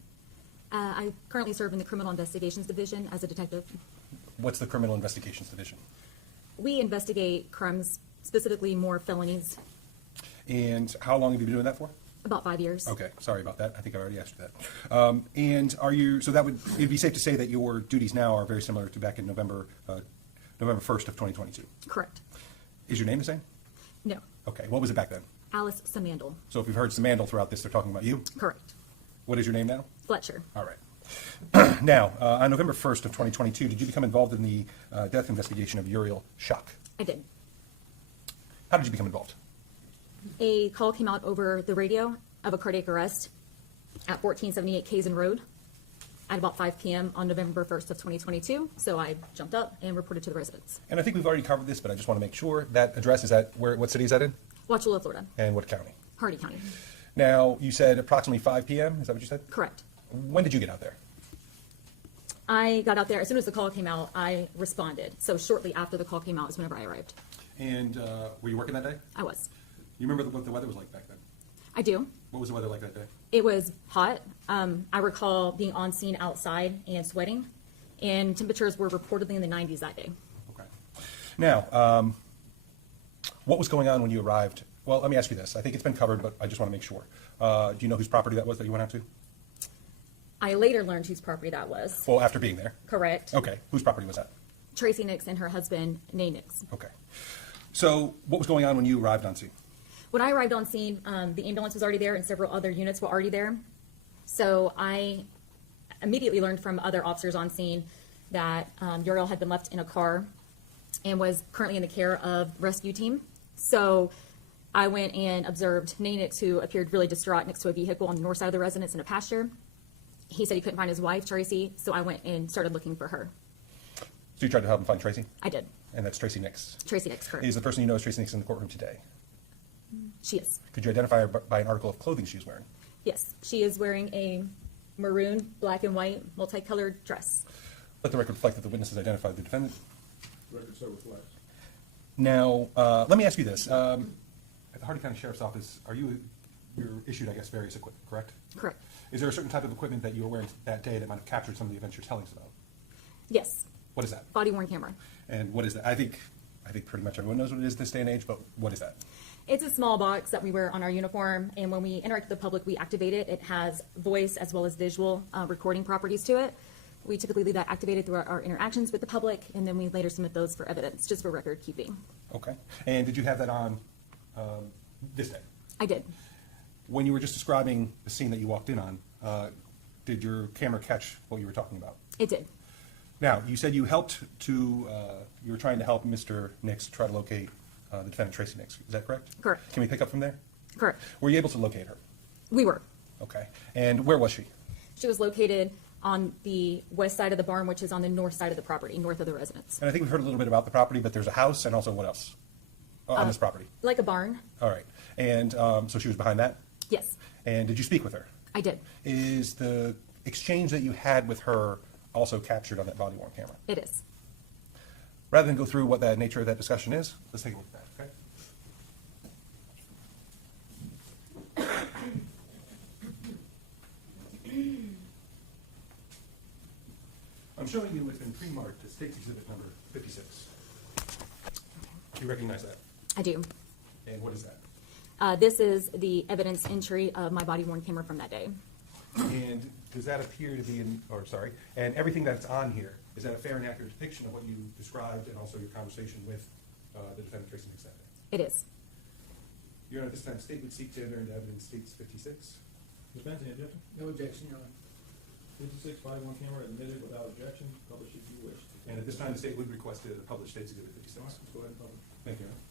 I currently serve in the Criminal Investigations Division as a detective. What's the Criminal Investigations Division? We investigate crimes, specifically more felonies, And how long have you been doing that for? about 5 years. Okay, sorry about that. I think I already asked you that. And are you, so it'd be safe to say that your duties now are very similar to back in November 1st of 2022. Correct. Is your name the same? No. Okay, what was it back then? Alice Samandel. So if we've heard Samandel throughout this, they're talking about you? Correct. What is your name now? Fletcher. All right. Now, on November 1st of 2022, did you become involved in the death investigation of Uriel Schock? I did. How did you become involved? A call came out over the radio of a cardiac arrest at 1478 Kazan Road at about 5 p.m. on November 1st of 2022. So I jumped up and reported to the residents. And I think we've already covered this, but I just want to make sure. That address is at, what city is that in? Wauchula, Florida. And what county? Hardy County. Now, you said approximately 5 p.m., is that what you said? Correct. When did you get out there? I got out there, as soon as the call came out, I responded. So shortly after the call came out is whenever I arrived. And were you working that day? I was. You remember what the weather was like back then? I do. What was the weather like that day? It was hot. I recall being on scene outside and sweating, and temperatures were reportedly in the 90s that day. Okay. Now, what was going on when you arrived? Well, let me ask you this. I think it's been covered, but I just want to make sure. Do you know whose property that was that you went out to? I later learned whose property that was. Well, after being there. Correct. Okay. Whose property was that? Tracy Nick and her husband, Nay Nix. Okay. So what was going on when you arrived on scene? When I arrived on scene, the ambulance was already there and several other units were already there. So I immediately learned from other officers on scene that Uriel had been left in a car and was currently in the care of the rescue team. So I went and observed Nay Nix, who appeared really distraught next to a vehicle on the north side of the residence in a pasture. He said he couldn't find his wife, Tracy, so I went and started looking for her. So you tried to help him find Tracy? I did. And that's Tracy Nix. Tracy Nix, correct. Is the person you know is Tracy Nix in the courtroom today? She is. Could you identify her by an article of clothing she was wearing? Yes, she is wearing a maroon, black and white, multicolored dress. Let the record reflect that the witness has identified the defendant. Record so reflects. Now, let me ask you this. At the Hardy County Sheriff's Office, you're issued, I guess, various equipment, correct? Correct. Is there a certain type of equipment that you were wearing that day that might have captured some of the events you're telling us about? Yes, What is that? body worn camera. And what is that? I think pretty much everyone knows what it is this day and age, but what is that? It's a small box that we wear on our uniform, and when we interact with the public, we activate it. It has voice as well as visual recording properties to it. We typically leave that activated through our interactions with the public, and then we later submit those for evidence, just for record keeping. Okay. And did you have that on this day? I did. When you were just describing the scene that you walked in on, did your camera catch what you were talking about? It did. Now, you said you helped to, you were trying to help Mr. Nix try to locate the defendant, Tracy Nix. Is that correct? Correct. Can we pick up from there? Correct. Were you able to locate her? We were. Okay. And where was she? She was located on the west side of the barn, which is on the north side of the property, north of the residence. And I think we've heard a little bit about the property, but there's a house and also what else on this property? Like a barn? All right. And so she was behind that? Yes, And did you speak with her? I did. Is the exchange that you had with her also captured on that body-worn camera? It is. Rather than go through what the nature of that discussion is, let's take a look at that, okay? I'm showing you what's been pre-marked as State's Exhibit number 56. Do you recognize that? I do. And what is that? This is the evidence entry of my body-worn camera from that day. And does that appear to be, and everything that's on here, is that a fair and accurate depiction of what you described and also your conversation with the defendant, Tracy Nick, that day? It is. Your Honor, at this time, State would seek to enter into evidence State's 56. Ms. Benson, any objection? No objection, Your Honor. 56, body-worn camera admitted without objection, publish if you wish. And at this time, the State would request to publish State's Exhibit 56. All right, let's go ahead and publish. Thank you, Your Honor.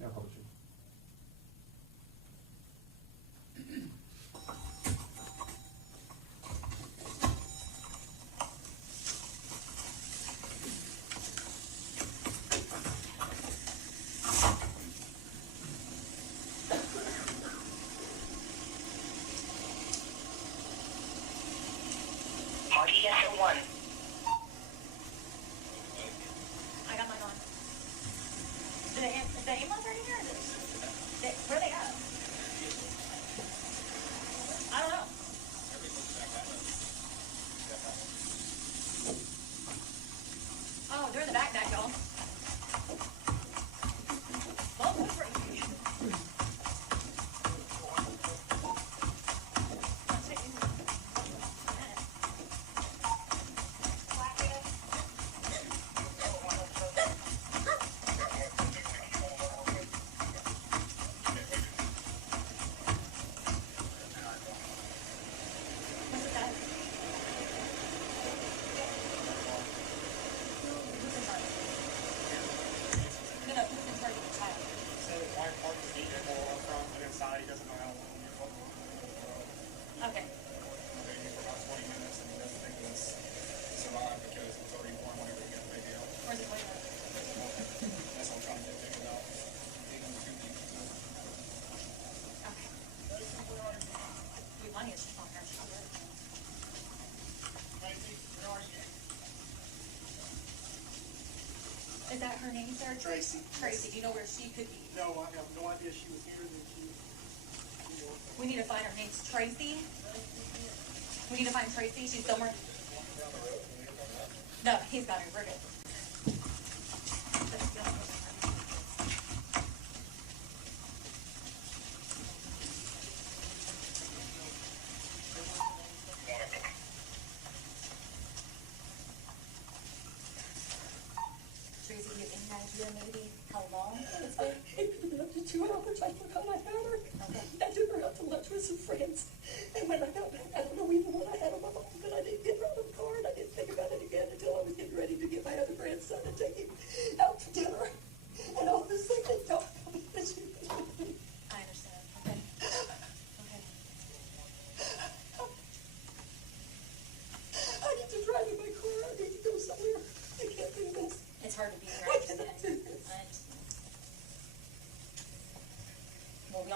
Now publishing. Party SO1. I got mine on. Is the ambulance already here? Where are they at? I don't know. Oh, they're in the backpack, y'all. Well, good for you. Okay. Where's it going? Okay. We money is just on her. Is that her name, sir? Tracy. Tracy, do you know where she could be? No, I have no idea she was here, then she. We need to find her name's Tracy. We need to find Tracy. She's somewhere. No, he's got her. We're good. Tracy, do you have any idea maybe how long it's been? It's been up to 2 hours. I forgot I had her. Okay. I took her out to lunch with some friends. And when I got back, I don't know even what I had on my phone, but I didn't get her out of the car.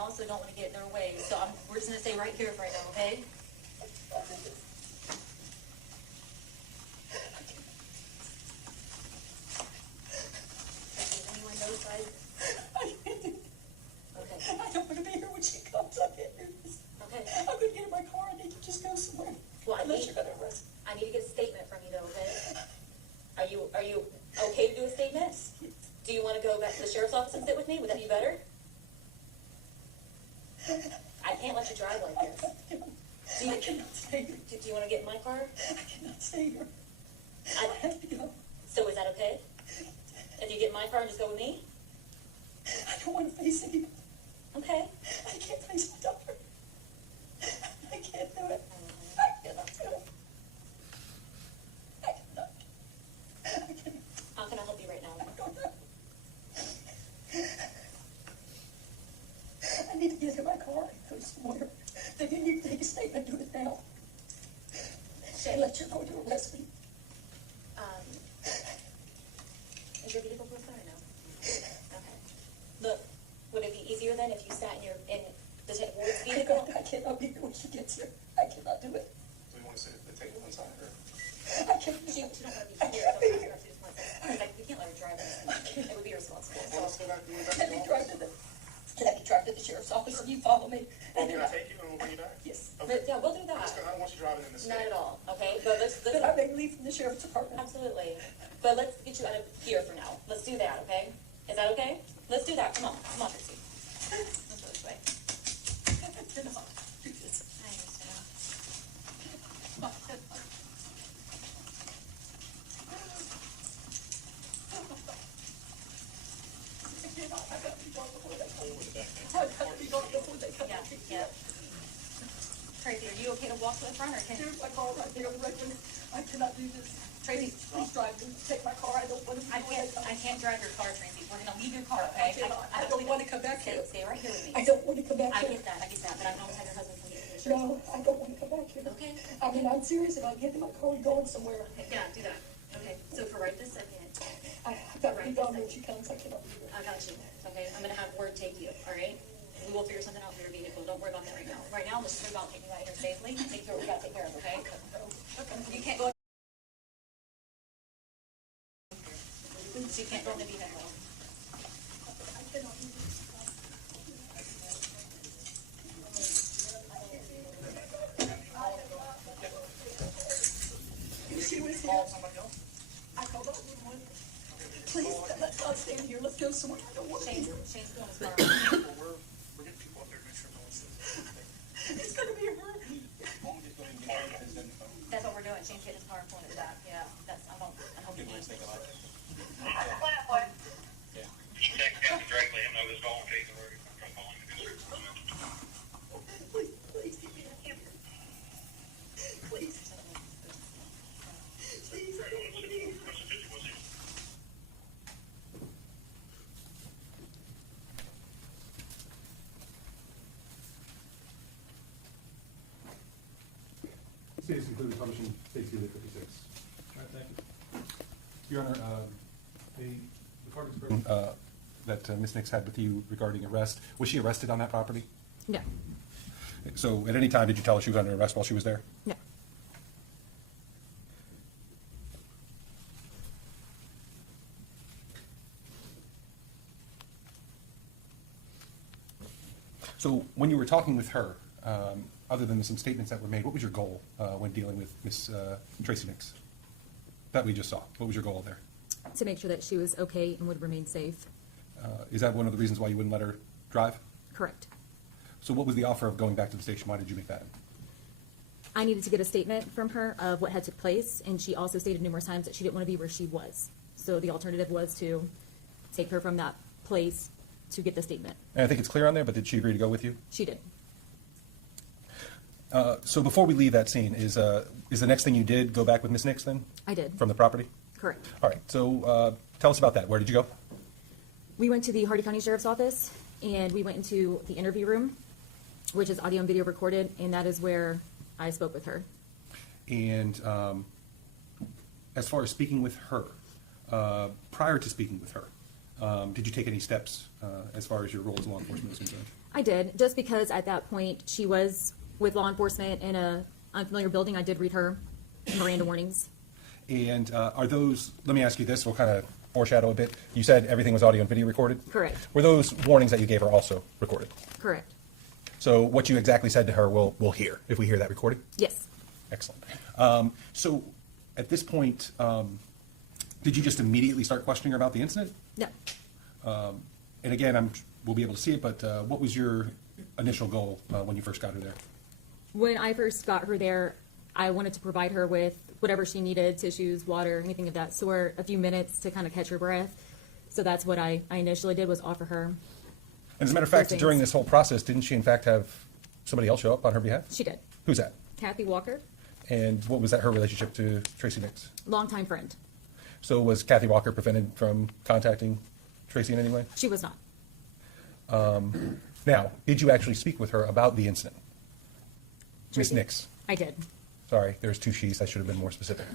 also don't wanna get in their way, so we're just gonna stay right here for right now, okay? Is anyone those side? Okay, I don't want to be here when she comes. I can't do this. okay. I'm going to get in my car. I need to just go somewhere. Well, Unless you're going to arrest me. I need to get a statement from you though, okay? Are you okay to do a statement? Do you wanna go back to the sheriff's office and sit with me? Would that be better? I can't let you drive like this. I cannot stay here. Do you wanna get in my car? I cannot stay here. I- I have to go. So is that okay? If you get in my car and just go with me? I don't want to face anybody. Okay. I can't face my daughter. I can't do it. I cannot do it. I cannot. I cannot. How can I help you right now? I don't know. I need to get in my car and go somewhere. Then you need to take a statement, do it now. And let you go to arrest me. Is your vehicle close by or no? Okay. Look, would it be easier then if you sat in the ward's vehicle? I cannot be here when she gets here. I cannot do it. Do we want to sit at the table inside, or? I can't. She don't want to be here. Don't ask her if she just wants to. Like, we can't let her drive this. It would be irresponsible. Well, let's go back to Let me drive to the, let me drive to the sheriff's office and you follow me. Well, can I take you and we'll bring you back? Yes. But, yeah, we'll do that. I don't want you driving in this state. Not at all, okay? But let's But I may leave from the sheriff's department. absolutely. But let's get you out of here for now. Let's do that, okay? Is that okay? Let's do that. Come on, Tracy. Let's go this way. I cannot do this. I understand. I cannot. I got to be gone before they come. I got to be gone before they come. Yeah. Tracy, are you okay to walk to the front or can Here's my car right there on the right one. I cannot do this. Tracy, Please drive me. Take my car. I don't want to be I can't drive your car, Tracy. We're gonna leave your car, okay? I don't want to come back here. Stay right here with me. I don't want to come back I here. get that, but I don't have your husband come get you. No, I don't want to come back here. Okay. I mean, I'm serious about getting my car and going somewhere. Okay, yeah, do that. Okay, so for right this second, I've got to be gone when she comes. I cannot be here. I got you, okay? I'm gonna have Word take you, all right? We will figure something out for your vehicle. Don't worry about that right now. Right now, let's worry about taking you out of here safely. Take care of what we gotta take care of, okay? You can't go. You can't go in the vehicle. I cannot do this. She was here. I called up someone. Please, let's not stand here. Let's go somewhere. I don't want to be here. Shane's going as far. Well, we're getting people up there to make sure no one says anything. It's going to be her. That's what we're doing. Shane's getting his car and pulling it back. Yeah, that's, I hope you can. Directly, I know this volunteer already. I'm calling you. Please, please get me out of here. Please. Please, I don't want to be here. Status included publishing States Unit 56. All right, thank you. Your Honor, the part that Ms. Nix had with you regarding arrest, was she arrested on that property? No, So at any time, did you tell her she was under arrest while she was there? no. So when you were talking with her, other than some statements that were made, what was your goal when dealing with Ms. Tracy Nix that we just saw? What was your goal there? To make sure that she was okay and would remain safe. Is that one of the reasons why you wouldn't let her drive? Correct. So what was the offer of going back to the station? Why did you make that? I needed to get a statement from her of what had took place, and she also stated numerous times that she didn't want to be where she was. So the alternative was to take her from that place to get the statement. And I think it's clear on there, but did she agree to go with you? She did. So before we leave that scene, is the next thing you did go back with Ms. Nix then? I did. From the property? Correct. All right, so tell us about that. Where did you go? We went to the Hardy County Sheriff's Office, and we went into the interview room, which is audio and video recorded, and that is where I spoke with her. And as far as speaking with her, prior to speaking with her, did you take any steps as far as your role as law enforcement is concerned? I did, just because at that point she was with law enforcement in a unfamiliar building. I did read her Miranda warnings. And are those, let me ask you this, we'll kind of foreshadow a bit. You said everything was audio and video recorded? Correct. Were those warnings that you gave her also recorded? Correct. So what you exactly said to her, we'll hear, if we hear that recording? Yes. Excellent. So at this point, did you just immediately start questioning her about the incident? No. And again, we'll be able to see it, but what was your initial goal when you first got her there? When I first got her there, I wanted to provide her with whatever she needed, tissues, water, anything of that sort, a few minutes to kind of catch her breath. So that's what I initially did, was offer her. And as a matter of fact, things. during this whole process, didn't she in fact have somebody else show up on her behalf? She did. Who's that? Kathy Walker, And what was that, her relationship to Tracy Nick? longtime friend. So was Kathy Walker prevented from contacting Tracy in any way? She was not. Now, did you actually speak with her about the incident? Miss Tracy? Nix. I did. Sorry, there's two she's. I should have been more specific.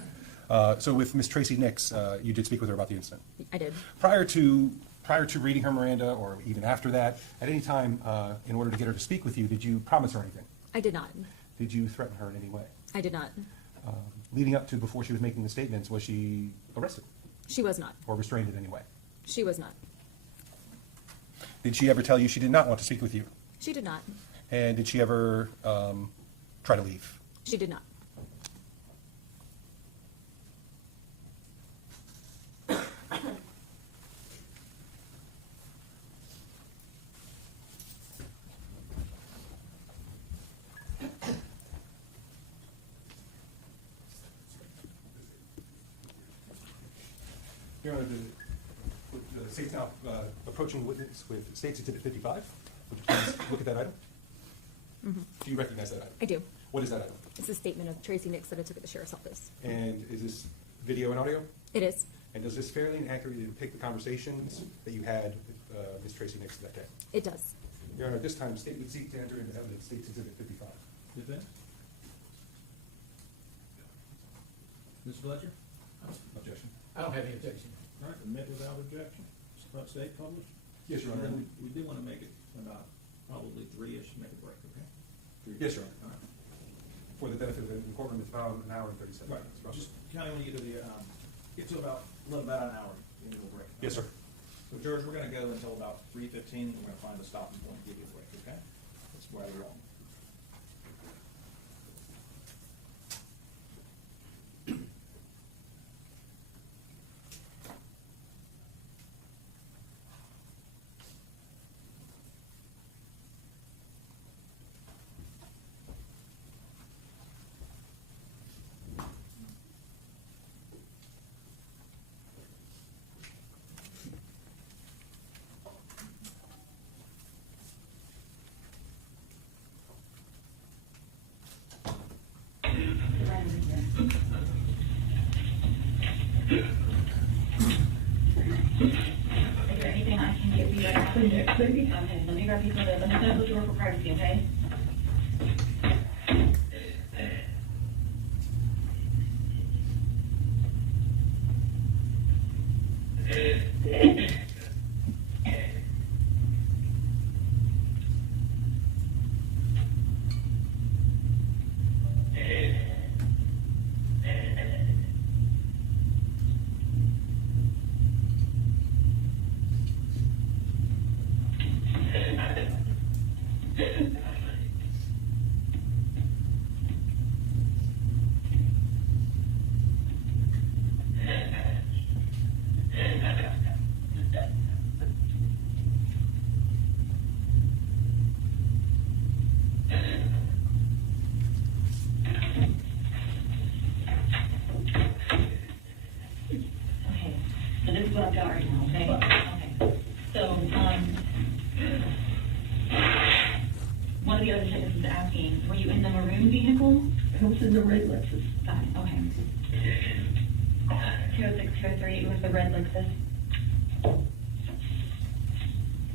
So with Miss Tracy Nix, you did speak with her about the incident. I did. Prior to reading her Miranda, or even after that, at any time, in order to get her to speak with you, did you promise her anything? I did not. Did you threaten her in any way? I did not. Leading up to before she was making the statements, was she arrested She was not. or restrained in any way? She was not. Did she ever tell you she did not want to speak with you? She did not. And did she ever try to leave? She did not. Your Honor, the state's now approaching witness with State's Exhibit 55. Would you please look at that item? Do you recognize that item? I do. What is that item? It's a statement of Tracy Nick that I took at the sheriff's office. And is this video and audio? It is. And does this fairly and accurately depict the conversations that you had with Ms. Tracy Nick that day? It does. Your Honor, at this time, the state would seek to enter into evidence State's Exhibit 55. Defense? Mr. Fletcher? Objection. I don't have any objection. All right, admit without objection. State published? Yes, Your And Honor. then we did want to make it about probably 3-ish, make a break, okay? Yes, Your Honor. All right. For the benefit of the courtroom, it's about an hour and 30 seconds. Right, just kind of when you get to the, get to about an hour, then we'll break. Yes, sir. So George, we're gonna go until about 3:15, we're gonna find a stopping point, give you a break, okay? That's where we're on. Is there anything I can get you after next, baby? Okay, let me grab you some of the, let me close the door for privacy, okay? Okay, so this is what I've got right now, okay? Okay. So, one of the other detectives was asking, were you in the maroon vehicle? I was in the red Lexus. Got it, okay. 206, 203, it was the red Lexus.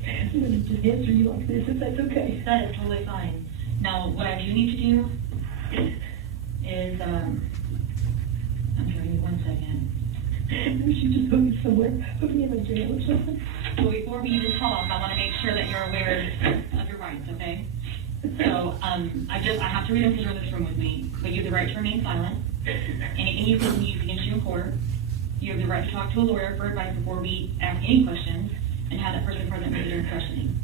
I'm gonna just answer you like this, if that's okay. That is totally fine. Now, what I do need to do is, I'm sorry, 1 second. She just put me somewhere, put me in a jail or something. So before we even talk, I want to make sure that you're aware of your rights. rights, okay? So, I have to read them because you're in this room with me, but you have the right to remain silent. Anything you say can be used against you in court. You have the right to talk to a lawyer for advice before we ask any questions, and have that person present with you during questioning.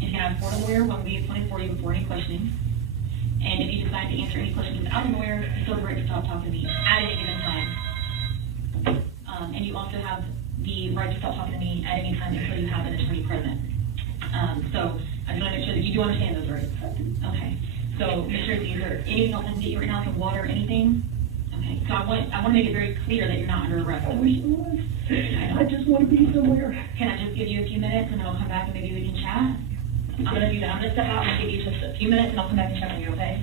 And you can ask for a lawyer when we appoint for you before any questioning. And if you decide to answer any questions without a lawyer, you still have the right to stop talking to me at any given time. And you also have the right to stop talking to me at any time until you have an attorney present. So I just want to make sure that you do understand those rights. Okay. So, Ms. Tracy, is there anything else I can get you right now, some water or anything? Okay. So I want to make it very clear that you're not under arrest. I wish it was. I just want to be somewhere. Can I just give you a few minutes and then I'll come back and maybe we can chat? I'm going to do that. I'm going to step out and give you just a few minutes and I'll come back and check on you, okay?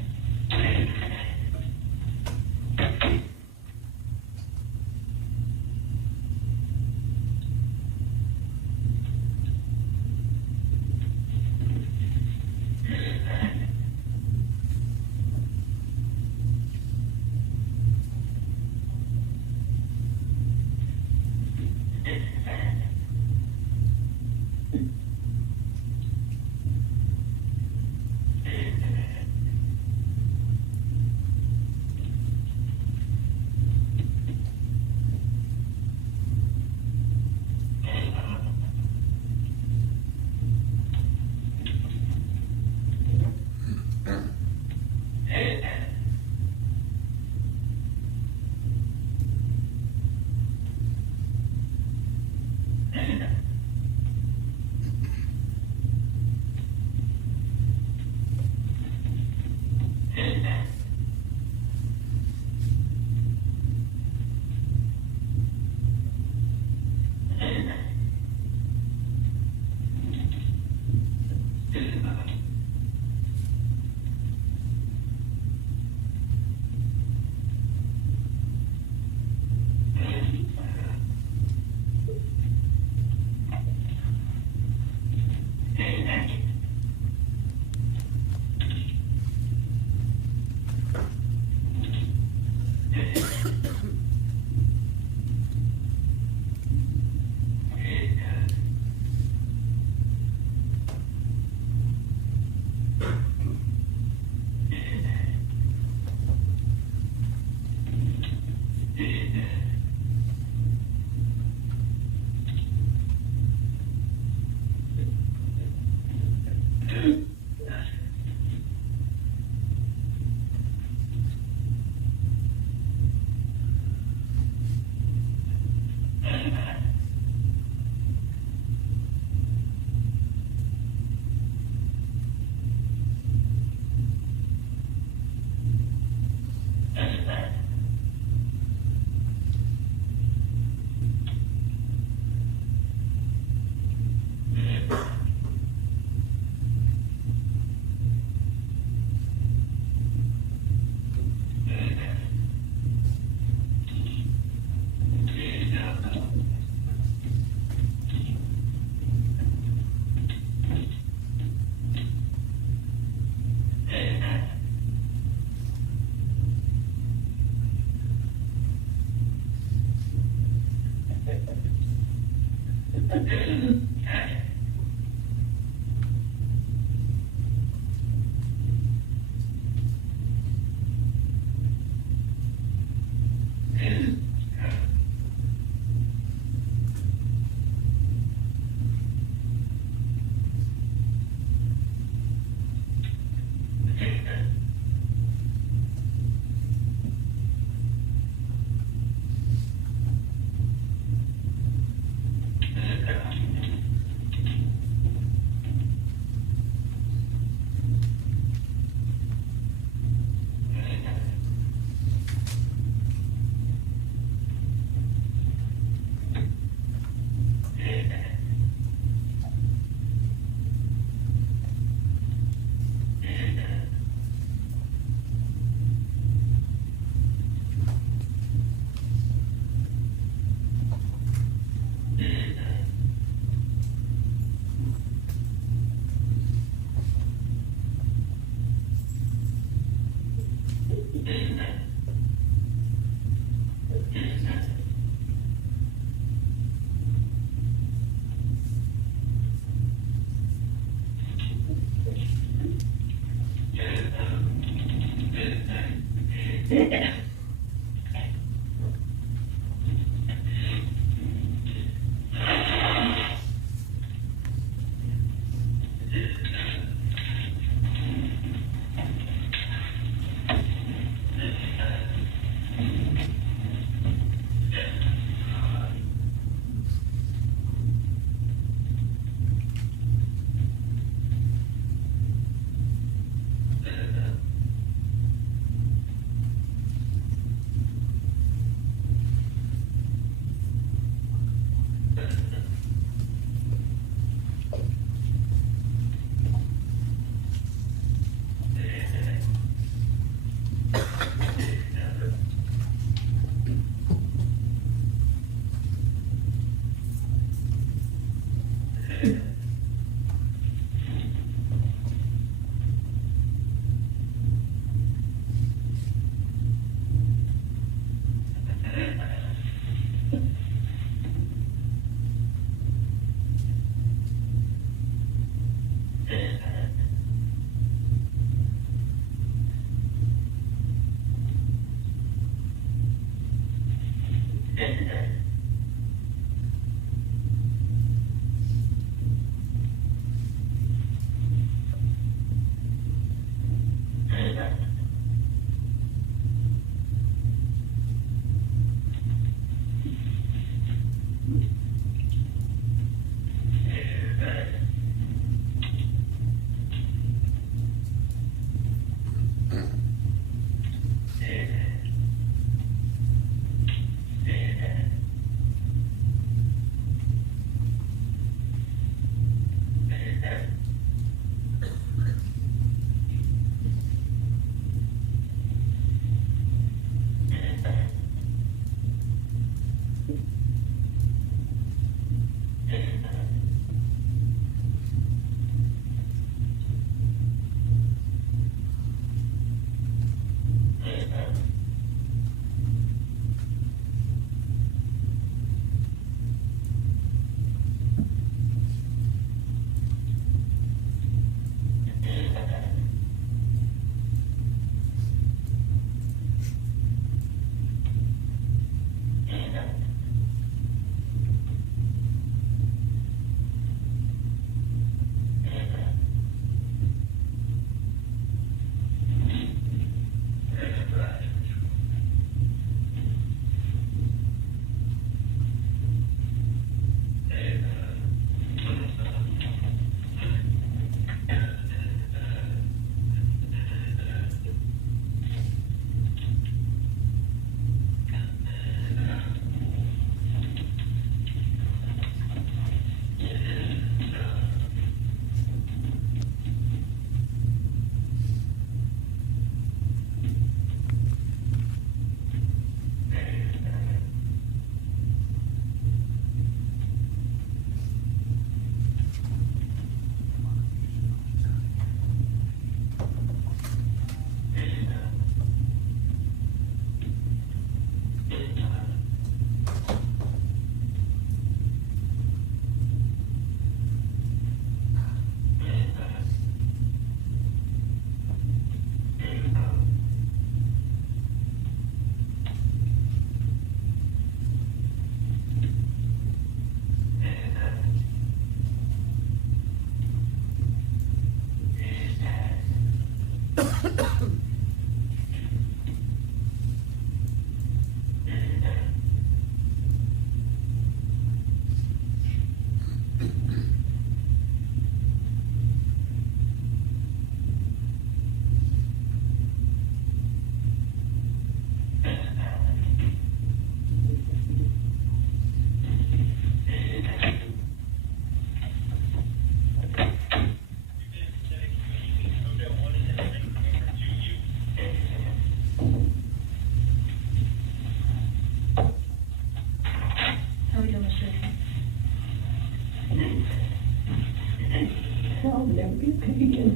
I'll never be okay again.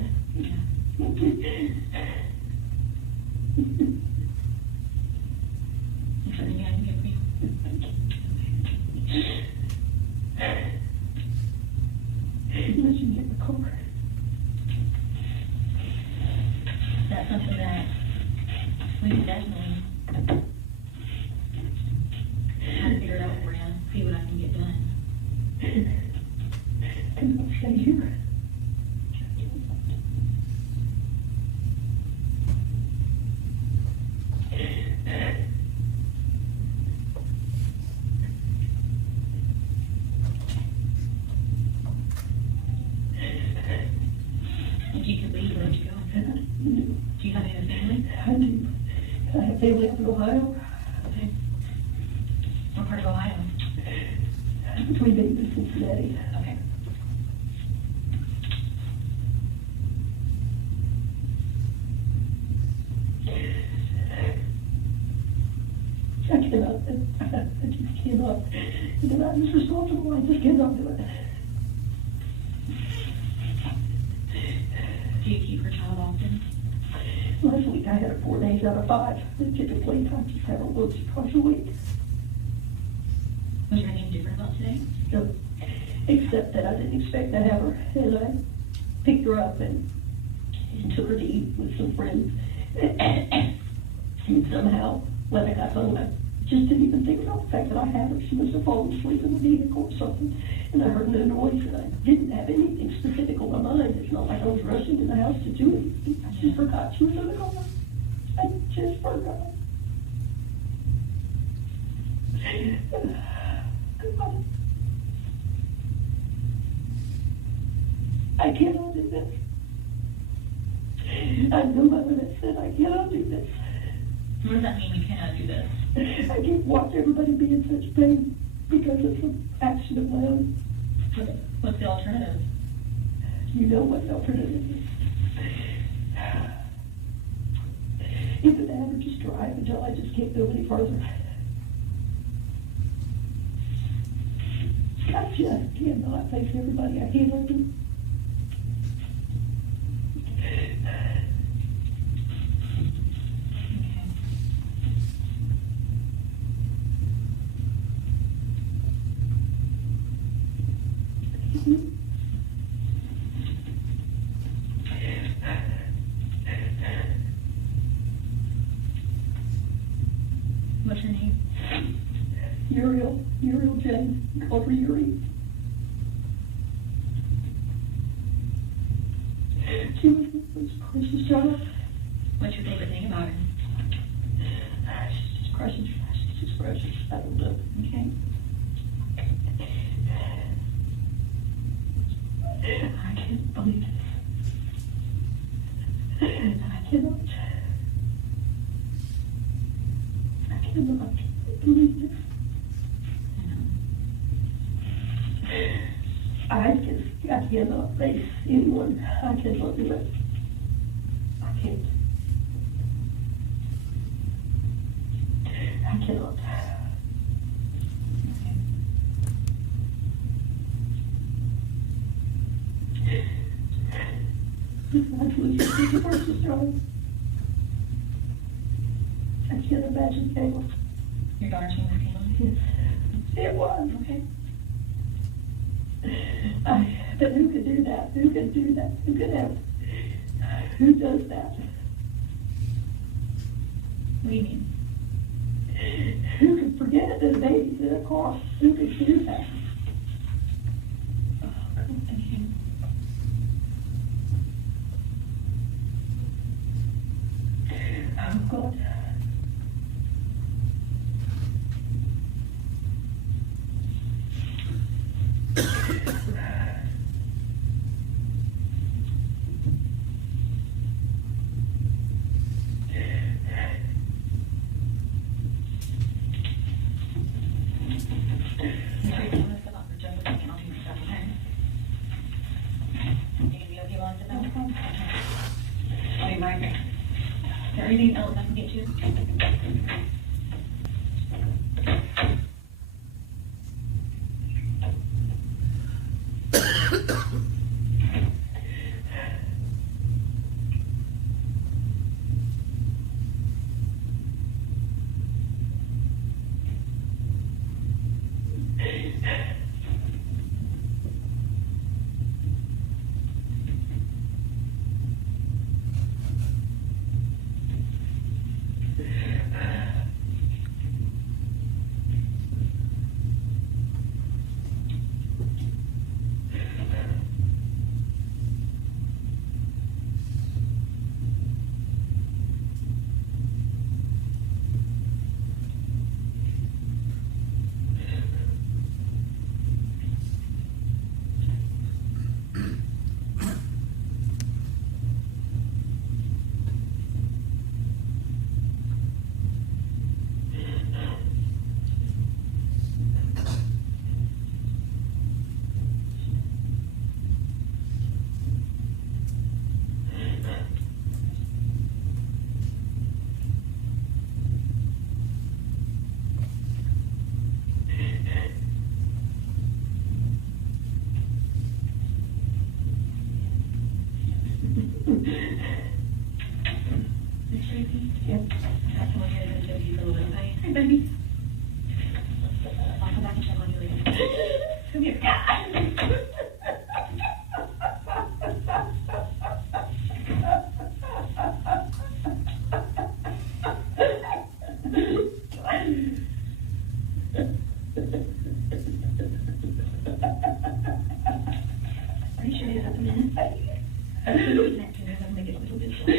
Is there anything I can get for you? Unless you get the car. That's something that We can definitely try to figure it out for you, see what I can get done. Can I stay here? If you could leave, where would you go? Do you have any family? I do. I have family up in Ohio, Okay. What part of Ohio? between Dayton and Cincinnati. Okay. I cannot, I just cannot. And I'm just responsible, I just cannot do it. Do you keep your child often? Last week I had her 4 days out of 5. Typically, I just have her once or twice a week. Was there anything different about today? No, except that I didn't expect to have her, and I picked her up and took her to eat with some friends. And somehow, when I got home, I just didn't even think about the fact that I had her. She must have fallen asleep in the vehicle or something. And I heard no noise, and I didn't have anything specific on my mind. It's not like I was rushing to the house to do anything. I just forgot she was in the car. I just forgot. God. I cannot do this. I know my limits, and I cannot do this. What does that mean, you cannot do this? I can't watch everybody be in such pain because of some action of my own. What's the alternative? You know what the alternative is. Either that or just drive until I just can't go any further. I just cannot face everybody I handle to. What's her name? Uriel Jane, called her Uri. She was the most precious child. What's your favorite thing about her? She's just precious. She's just precious. I don't know. Okay. I can't believe this. I cannot believe this. I cannot face anyone. I cannot do it. I can't. I cannot. Absolutely precious child. I can't imagine Kayla. Your daughter's name is Kayla? Yes. It was. Okay. But who could do that? Who could do that? Who could have? Who does that? What do you mean? Who could forget that a baby's in a car? Who could do that? Okay. Oh, God. Anything else I can get you? Miss Tracy? Yes. That's all I had to do for a little bit, okay? Hey, baby. I'll come back and check on you later. Come here. Are you sure you have a minute? I'm going to make it a little bit slow.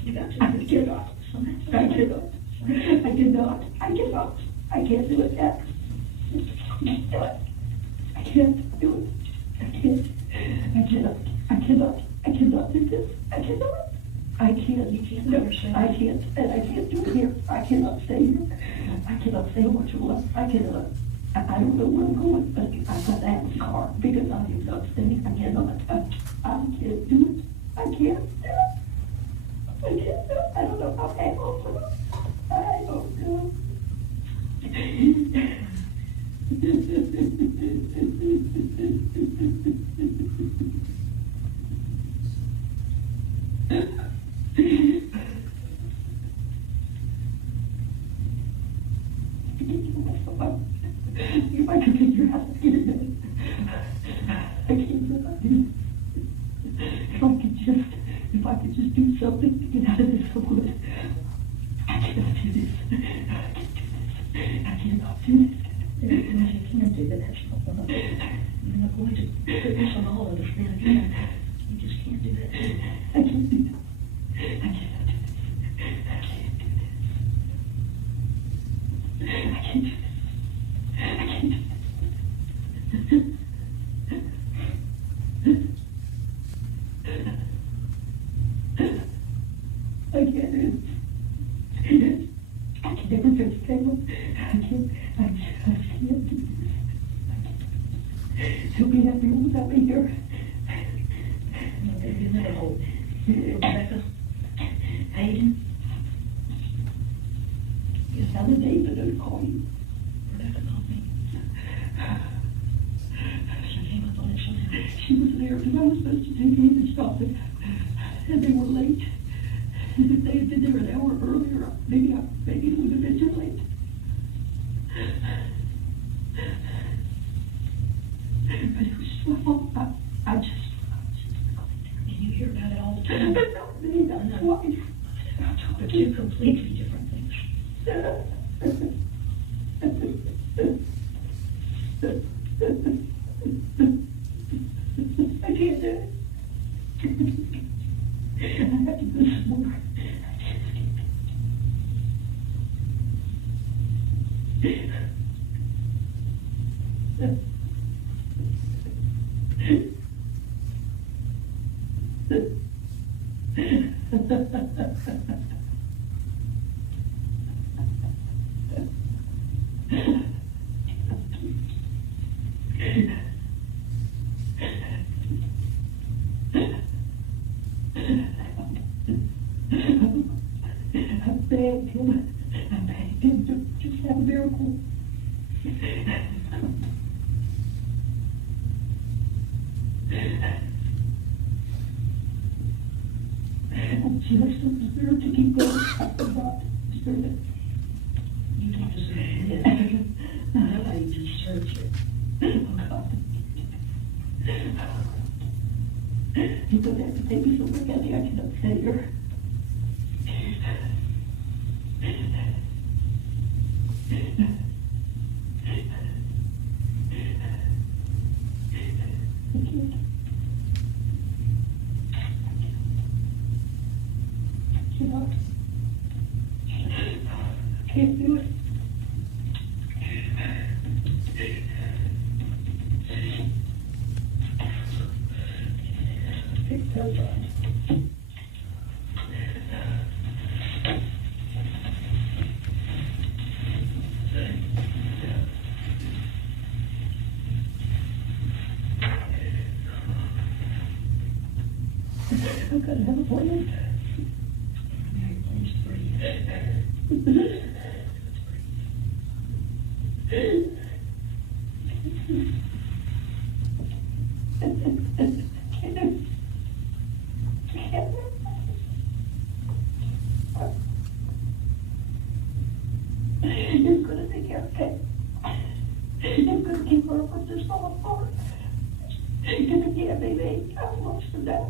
You got to. I cannot. I cannot. I cannot. I cannot. I can't do it yet. I can't do it. I can't. I cannot. I cannot. I cannot do this. I cannot. I can't. You can't No, understand. I can't. And I can't do it here. I cannot stay here. I cannot stay much longer. I cannot. I don't know where I'm going, but I've got that car because I am not staying. I cannot. I can't do it. I can't do it. I can't do it. I don't know how I will do it. I don't know. If I could get your house to get it done. I can't do it. If I could just do something to get out of this, I would. I cannot do this. I cannot do this. You can't do that. That's not one of them. You're not going to put this on all of us then again. You just can't do that. I can't do that. I cannot do this. I can't do this. I can't do this. I can't do this. I can't do this. I can never finish the table. I just can't do this. He'll be happy without me here. There's another hole. Rebecca? Hayden? Yes, I'm a David to call you. Rebecca called me. She came up on it somehow. She was there because I was supposed to take in and stop it. And they were late. And if they had been there an hour earlier, maybe it would have been too late. But it was just my fault. I just And you hear about it all the time. not me, that's why. They're two completely different things. I can't do it. I have to go somewhere. I begged him to just have a miracle. She has to deserve to keep going. I forgot. Deserve it. You don't deserve it. Nobody deserves it. Oh, God. You're going to have to take me somewhere, Kathy. I cannot stay here. I can't do it. It's so bad. I've got to have a appointment. You're gonna take care of it. You're gonna keep her from this fall apart. You're gonna get me. I'm lost for that.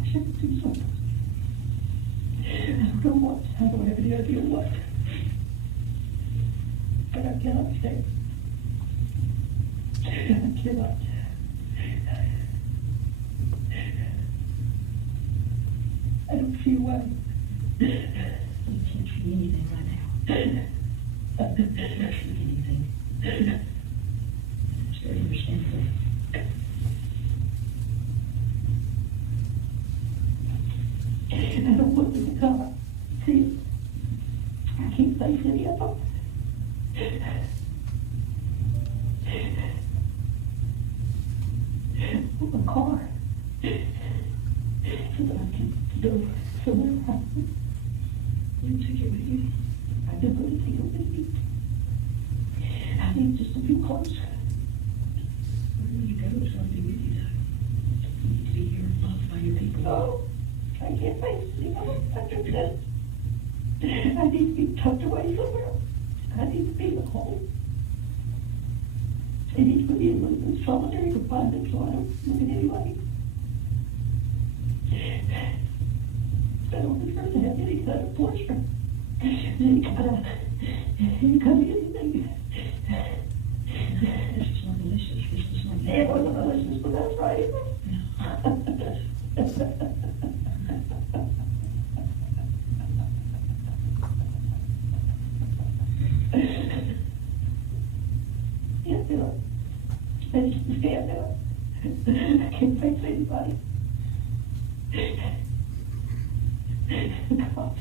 I shouldn't do something. I don't know what. I don't have any idea what. But I cannot stay. I cannot. I don't see why. You can't see anything right now. You can't see anything. It's very understandable. I don't want them to come. See, I can't face any of them. A car. So that I can go somewhere else. You take it with you. I do going to take it with me. I need just a few clothes. Wherever you go, it's going to be with you, though. You need to be here and loved by your people. No, I can't face any of them. I just said, I need to be tucked away somewhere. I need to be at home. I need to be in solitary confinement so I don't look at anybody. I don't deserve to have any kind of pleasure. Any kind of anything. This is not malicious. This is not... It wasn't malicious, but that's right. Can't do it. I just can't do it. I can't face anybody. God.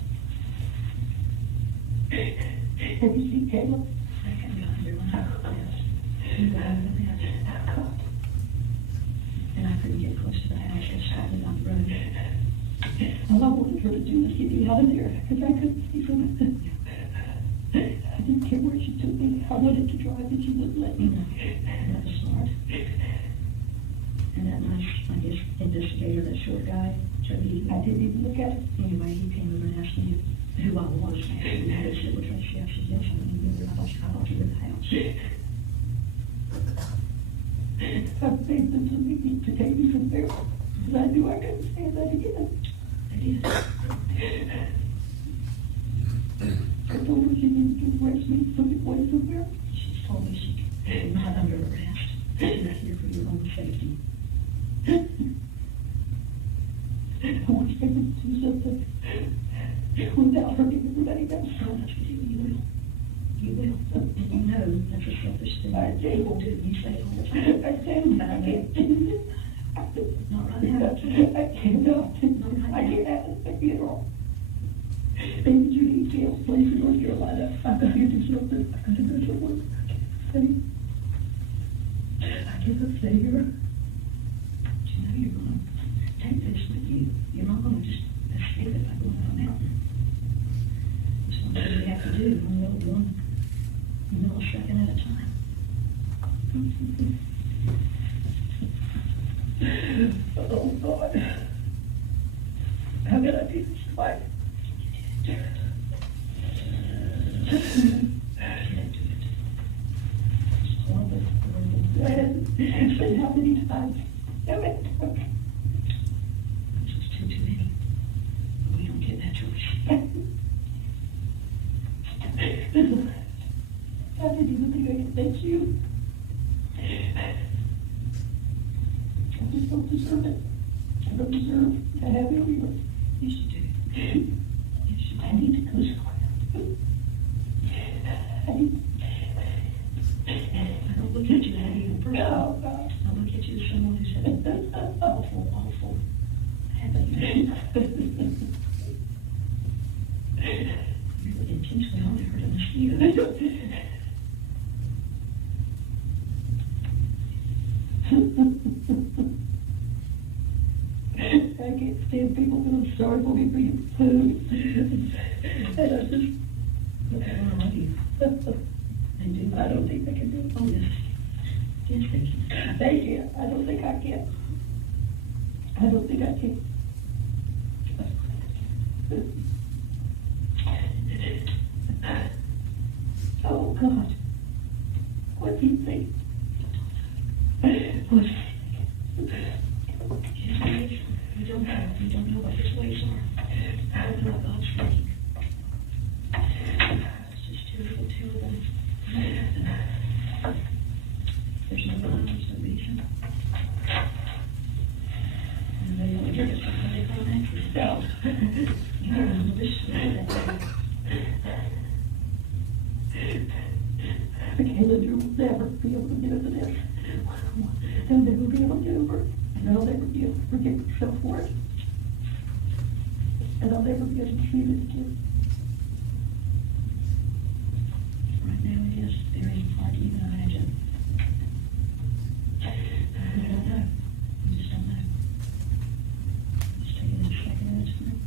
Have you seen Caleb? I can go under one house. Yes. You go under the house. God. And I couldn't get close to the house. It's hiding on the road. All I wanted her to do was get me out of there, because I couldn't see from it. I didn't care where she took me. I wanted to drive, and she wouldn't let me. That was smart. And that nice, I guess, investigator, that short guy, Jody. I didn't even look at it. Anyway, he came over and asked me who I was. And I said, well, Tracy, I said, yes, I remember. I thought you were in the house. I begged them to take me from there, because I knew I couldn't stand that again. I did. I told her she needed to arrest me, put me away somewhere. She's told me she's not under arrest. She's here for your own safety. I want you to do something without hurting everybody else. So much for you. You will. You will. And you know that's a selfish thing. I can't. People do. You say it all the time. I can't. I can't do it. Not right now. I cannot. I can't have a funeral. Baby Judy Jail place in North Carolina. I've got to do something. I've got to go somewhere. I cannot stay here. But you know you're going to take this with you. You're not going to just escape it by going out on mountain. It's something we have to do one millisecond at a time. Oh, God. How can I do this fight? It's been how many times? Damn it. It's just too many. But we don't get that choice. I didn't even think I could thank you. I just don't deserve it. I don't deserve to have it either. Yes, you do. Yes, you do. I need to go somewhere. I don't look at you as even person. No, God. I look at you as someone who's had awful happening. You're intentionally only hurting us here. I can't stand people that I'm sorry for me bringing food. And I just, Okay, well, I love you. I don't think I can do it. Oh, yes. Yes, thank you. Thank you. I don't think I can. I don't think I can. Oh, God. What do you think? What do you think? You don't know what his ways are. I don't know what God's thinking. It's just two of them. There's no rhyme, there's no reason. And they don't hear it, so they call it angry. No. You hear them, this is Michaela Drew will never be able to get into this. They'll never be able to get over it. And I'll never be able to forgive myself for it. And I'll never be able to see it again. right now it is very hard to even imagine. We don't know. We just don't know. Just take it as a second at a time.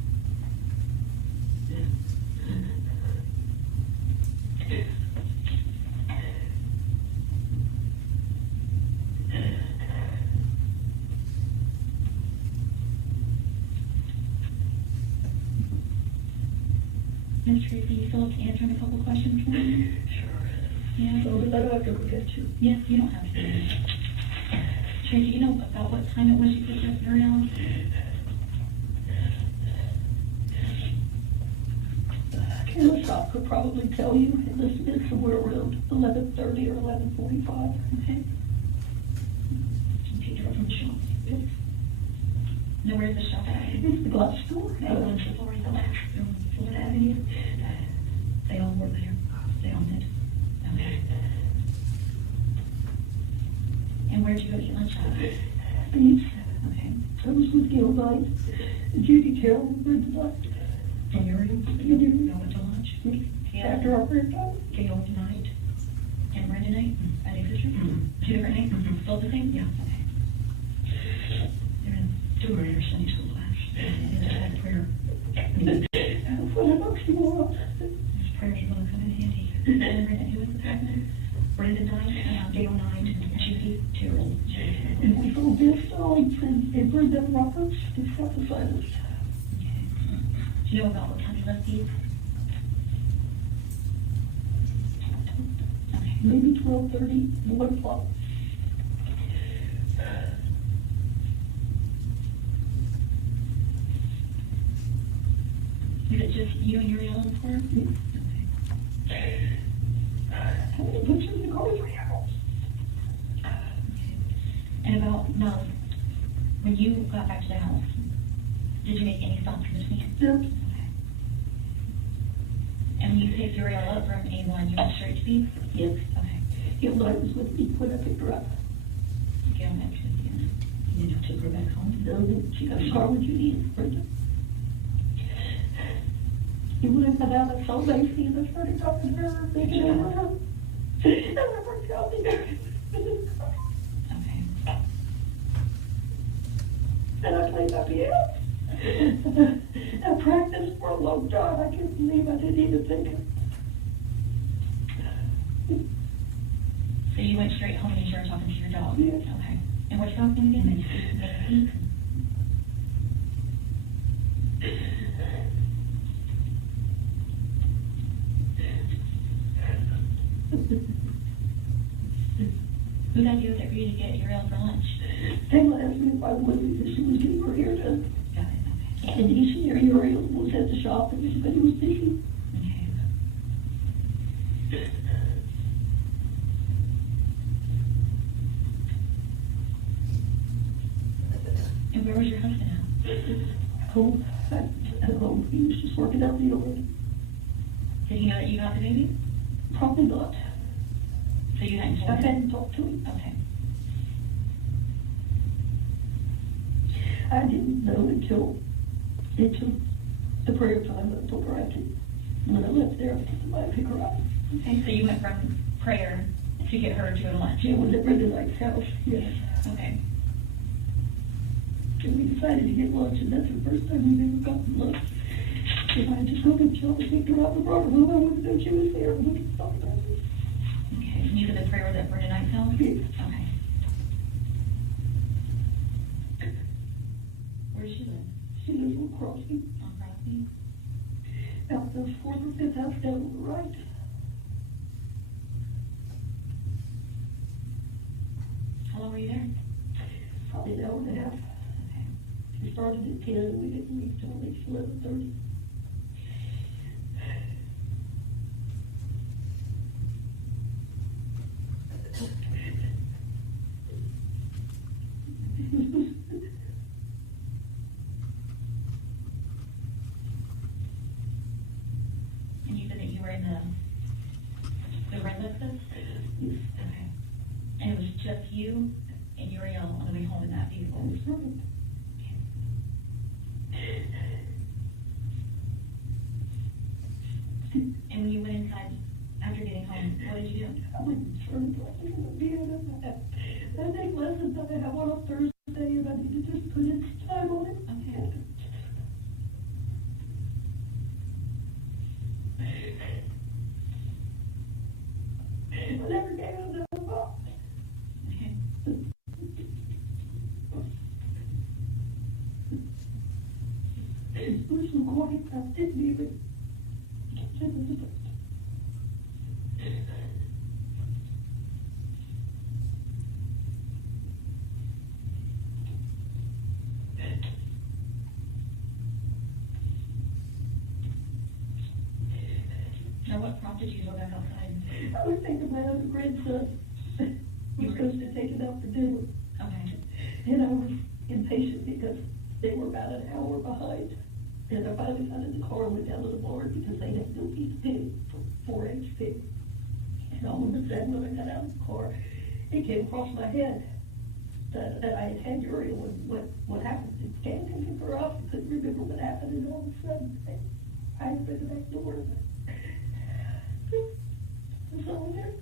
Ms. Tracy, you still have to answer a couple questions for me? Sure. Yeah. So that I don't have to forget you. Yes, you don't have to. Tracy, you know about what time it was you picked up Uriel? Kayla Shop could probably tell you, and this is somewhere around 11:30 or 11:45. Okay. You picked her up from the shop. Yes. Now, where's the shop at? It's the glass store. On Florida Avenue. They all were there. They all did. Okay. And where'd you go to get lunch at? Beach. Okay. I was with Gail Knight, Judy Carroll, and Brenda Knight. And Uriel? You do? Y'all went to lunch? Yeah. After our prayer time. Gail Knight and Brenda Knight at Exeter? Two different names? Still the same? Yeah. Okay. They're in two were in her Sunday school class. And they just had prayer. Whatever she wants. Those prayers are gonna come in handy. And Brenda, who was the second? Brenda Knight, Gail Knight, and Judy Carroll. And we told this Stallings and Brenda Roberts to step aside us. Do you know about what time you left these? Okay. Maybe 12:30, 1 o'clock. Is it just you and Uriel in the car? Okay. How many books in the car do we have? And about, when you got back to the house, did you make any stops in between? No. Okay. And when you picked Uriel up from A1, you went straight to B? Yes. Okay. Gail Knight was with me when I picked her up. Gail met you again. And then you took her back home? No, she got a car with Judy and Brenda. And when I got out, I saw Lacey and I started talking to her, thinking about her. And I worked out there. Okay. And I played my piano. I practiced for a long time. I can't believe I didn't even think of it. So you went straight home and you started talking to your dog? Yes. Okay. And what's your dog's name again? Macy? Who got you up there for you to get Uriel for lunch? Pamela asked me if I would because she was getting her hair done. Got it, okay. And he said Uriel was at the shop and he said he was busy. Okay. And where was your husband at? Home. At home. He was just working out the yard. Did he know that you got the baby? Probably not. So you hadn't I told him? hadn't talked to him. Okay. I didn't know until the prayer time. I told her I could. When I left there, I told somebody to pick her up. Okay, so you went from prayer to get her to go to lunch? She was at Brenda Knight's house. Yes. Okay. And we decided to get lunch, and that's the first time we've ever gotten lunch. If I had just gone to the shop and picked her up and brought her home, I wouldn't know she was there. We could talk about it. Okay, and you said the prayer was at Burnett Knight's house? Yes. Okay. Where does she live? She lives on Crossing, On Crosby? out the fourth or fifth house down on the right. How long were you there? Probably an hour and a half. Okay. We started at 10, and we didn't leave till at least 11:30. And you said that you were in the red Lexus? Yes. Okay. And it was just you and Uriel on the way home in that vehicle? That's right. And when you went inside after getting home, what did you do? I went and turned like in the bed. I take lessons that I have one on Thursday, and I need to just put in some time on it. Okay. I never gave it another thought. Okay. It was so quiet, I didn't even get to the first. Now, what prompted you to go back outside? I was thinking my other grandson was supposed to take it out for dinner, Okay. and I was impatient because they were about an hour behind. And I finally got in the car and went down to the barn because they had to go eat pig for 4-H pig. And all of a sudden, when I got out of the car, it came across my head that I had had Uriel and what happened. It came to pick her up. I couldn't remember what happened, and all of a sudden, I opened the back door. There's someone there.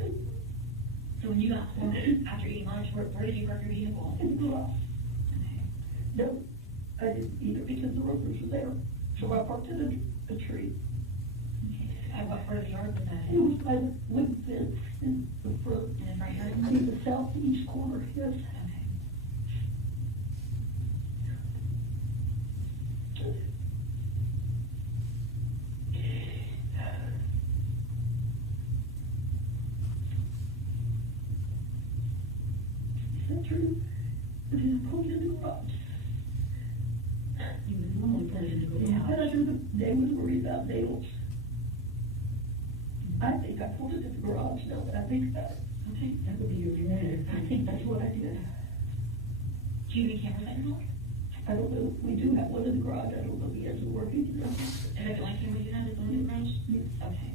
Okay. So when you got home after eating lunch, where did you park your vehicle? In the garage. Okay. No, I didn't either because the robbers were there. So I parked in a tree. Okay. At what part of the yard was that It in? was by the wooden fence in the front. In the front yard? In the southeast corner, yes. Okay. Is that true? But then I pulled in the garage. You would normally put it in the And I garage. knew that they was worried about nails. I think I pulled it in the garage now that I think about it. Okay. That would be your view. I think that's what I did. Do you have any cameras at your house? I don't know. We do have one in the garage. I don't know if he has it working. Is that the only camera you have is the one in the garage? Yes. Okay.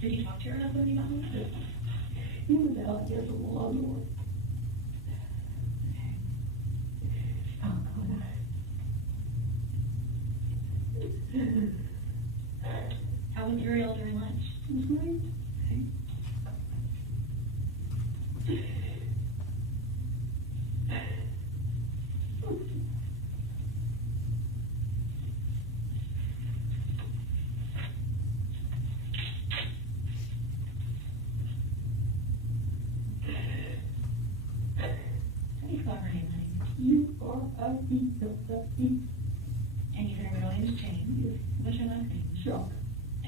Did you talk to your husband when you got home? He was out, I guess, on the lawnmower. Okay. Oh, God. How was Uriel during lunch? It was great. Okay. How do you spell her name, honey? U-R-I-E-L-L-E. And you said her middle name is Jane. Yes. What's your last name? Shock.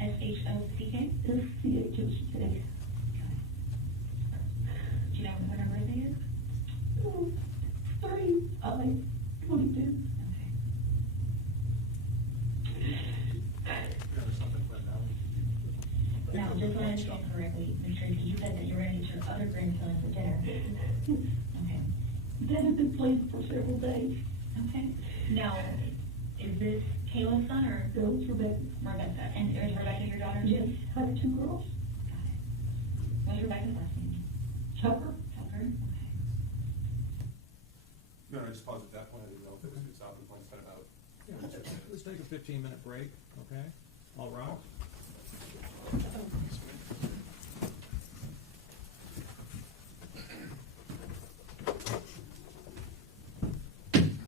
S-H-O-C-K? S-C-H-O-C-K. Okay. Do you know what her birthday is? 3-I-22. Okay. Now, just so I understand correctly, Ms. Tracy, you said that you're ready to meet your other grandson for dinner. Okay. That had been planned for several days. Okay. Now, is this Caleb's son or That was Rebecca. Rebecca? And is Rebecca your daughter too? Yes, I have 2 girls. Got it. What's Rebecca's last name? Tucker. Tucker? Okay. No, I just paused at that point. I didn't know if it was a stopping point. It's been about. Let's take a 15-minute break, okay? All right.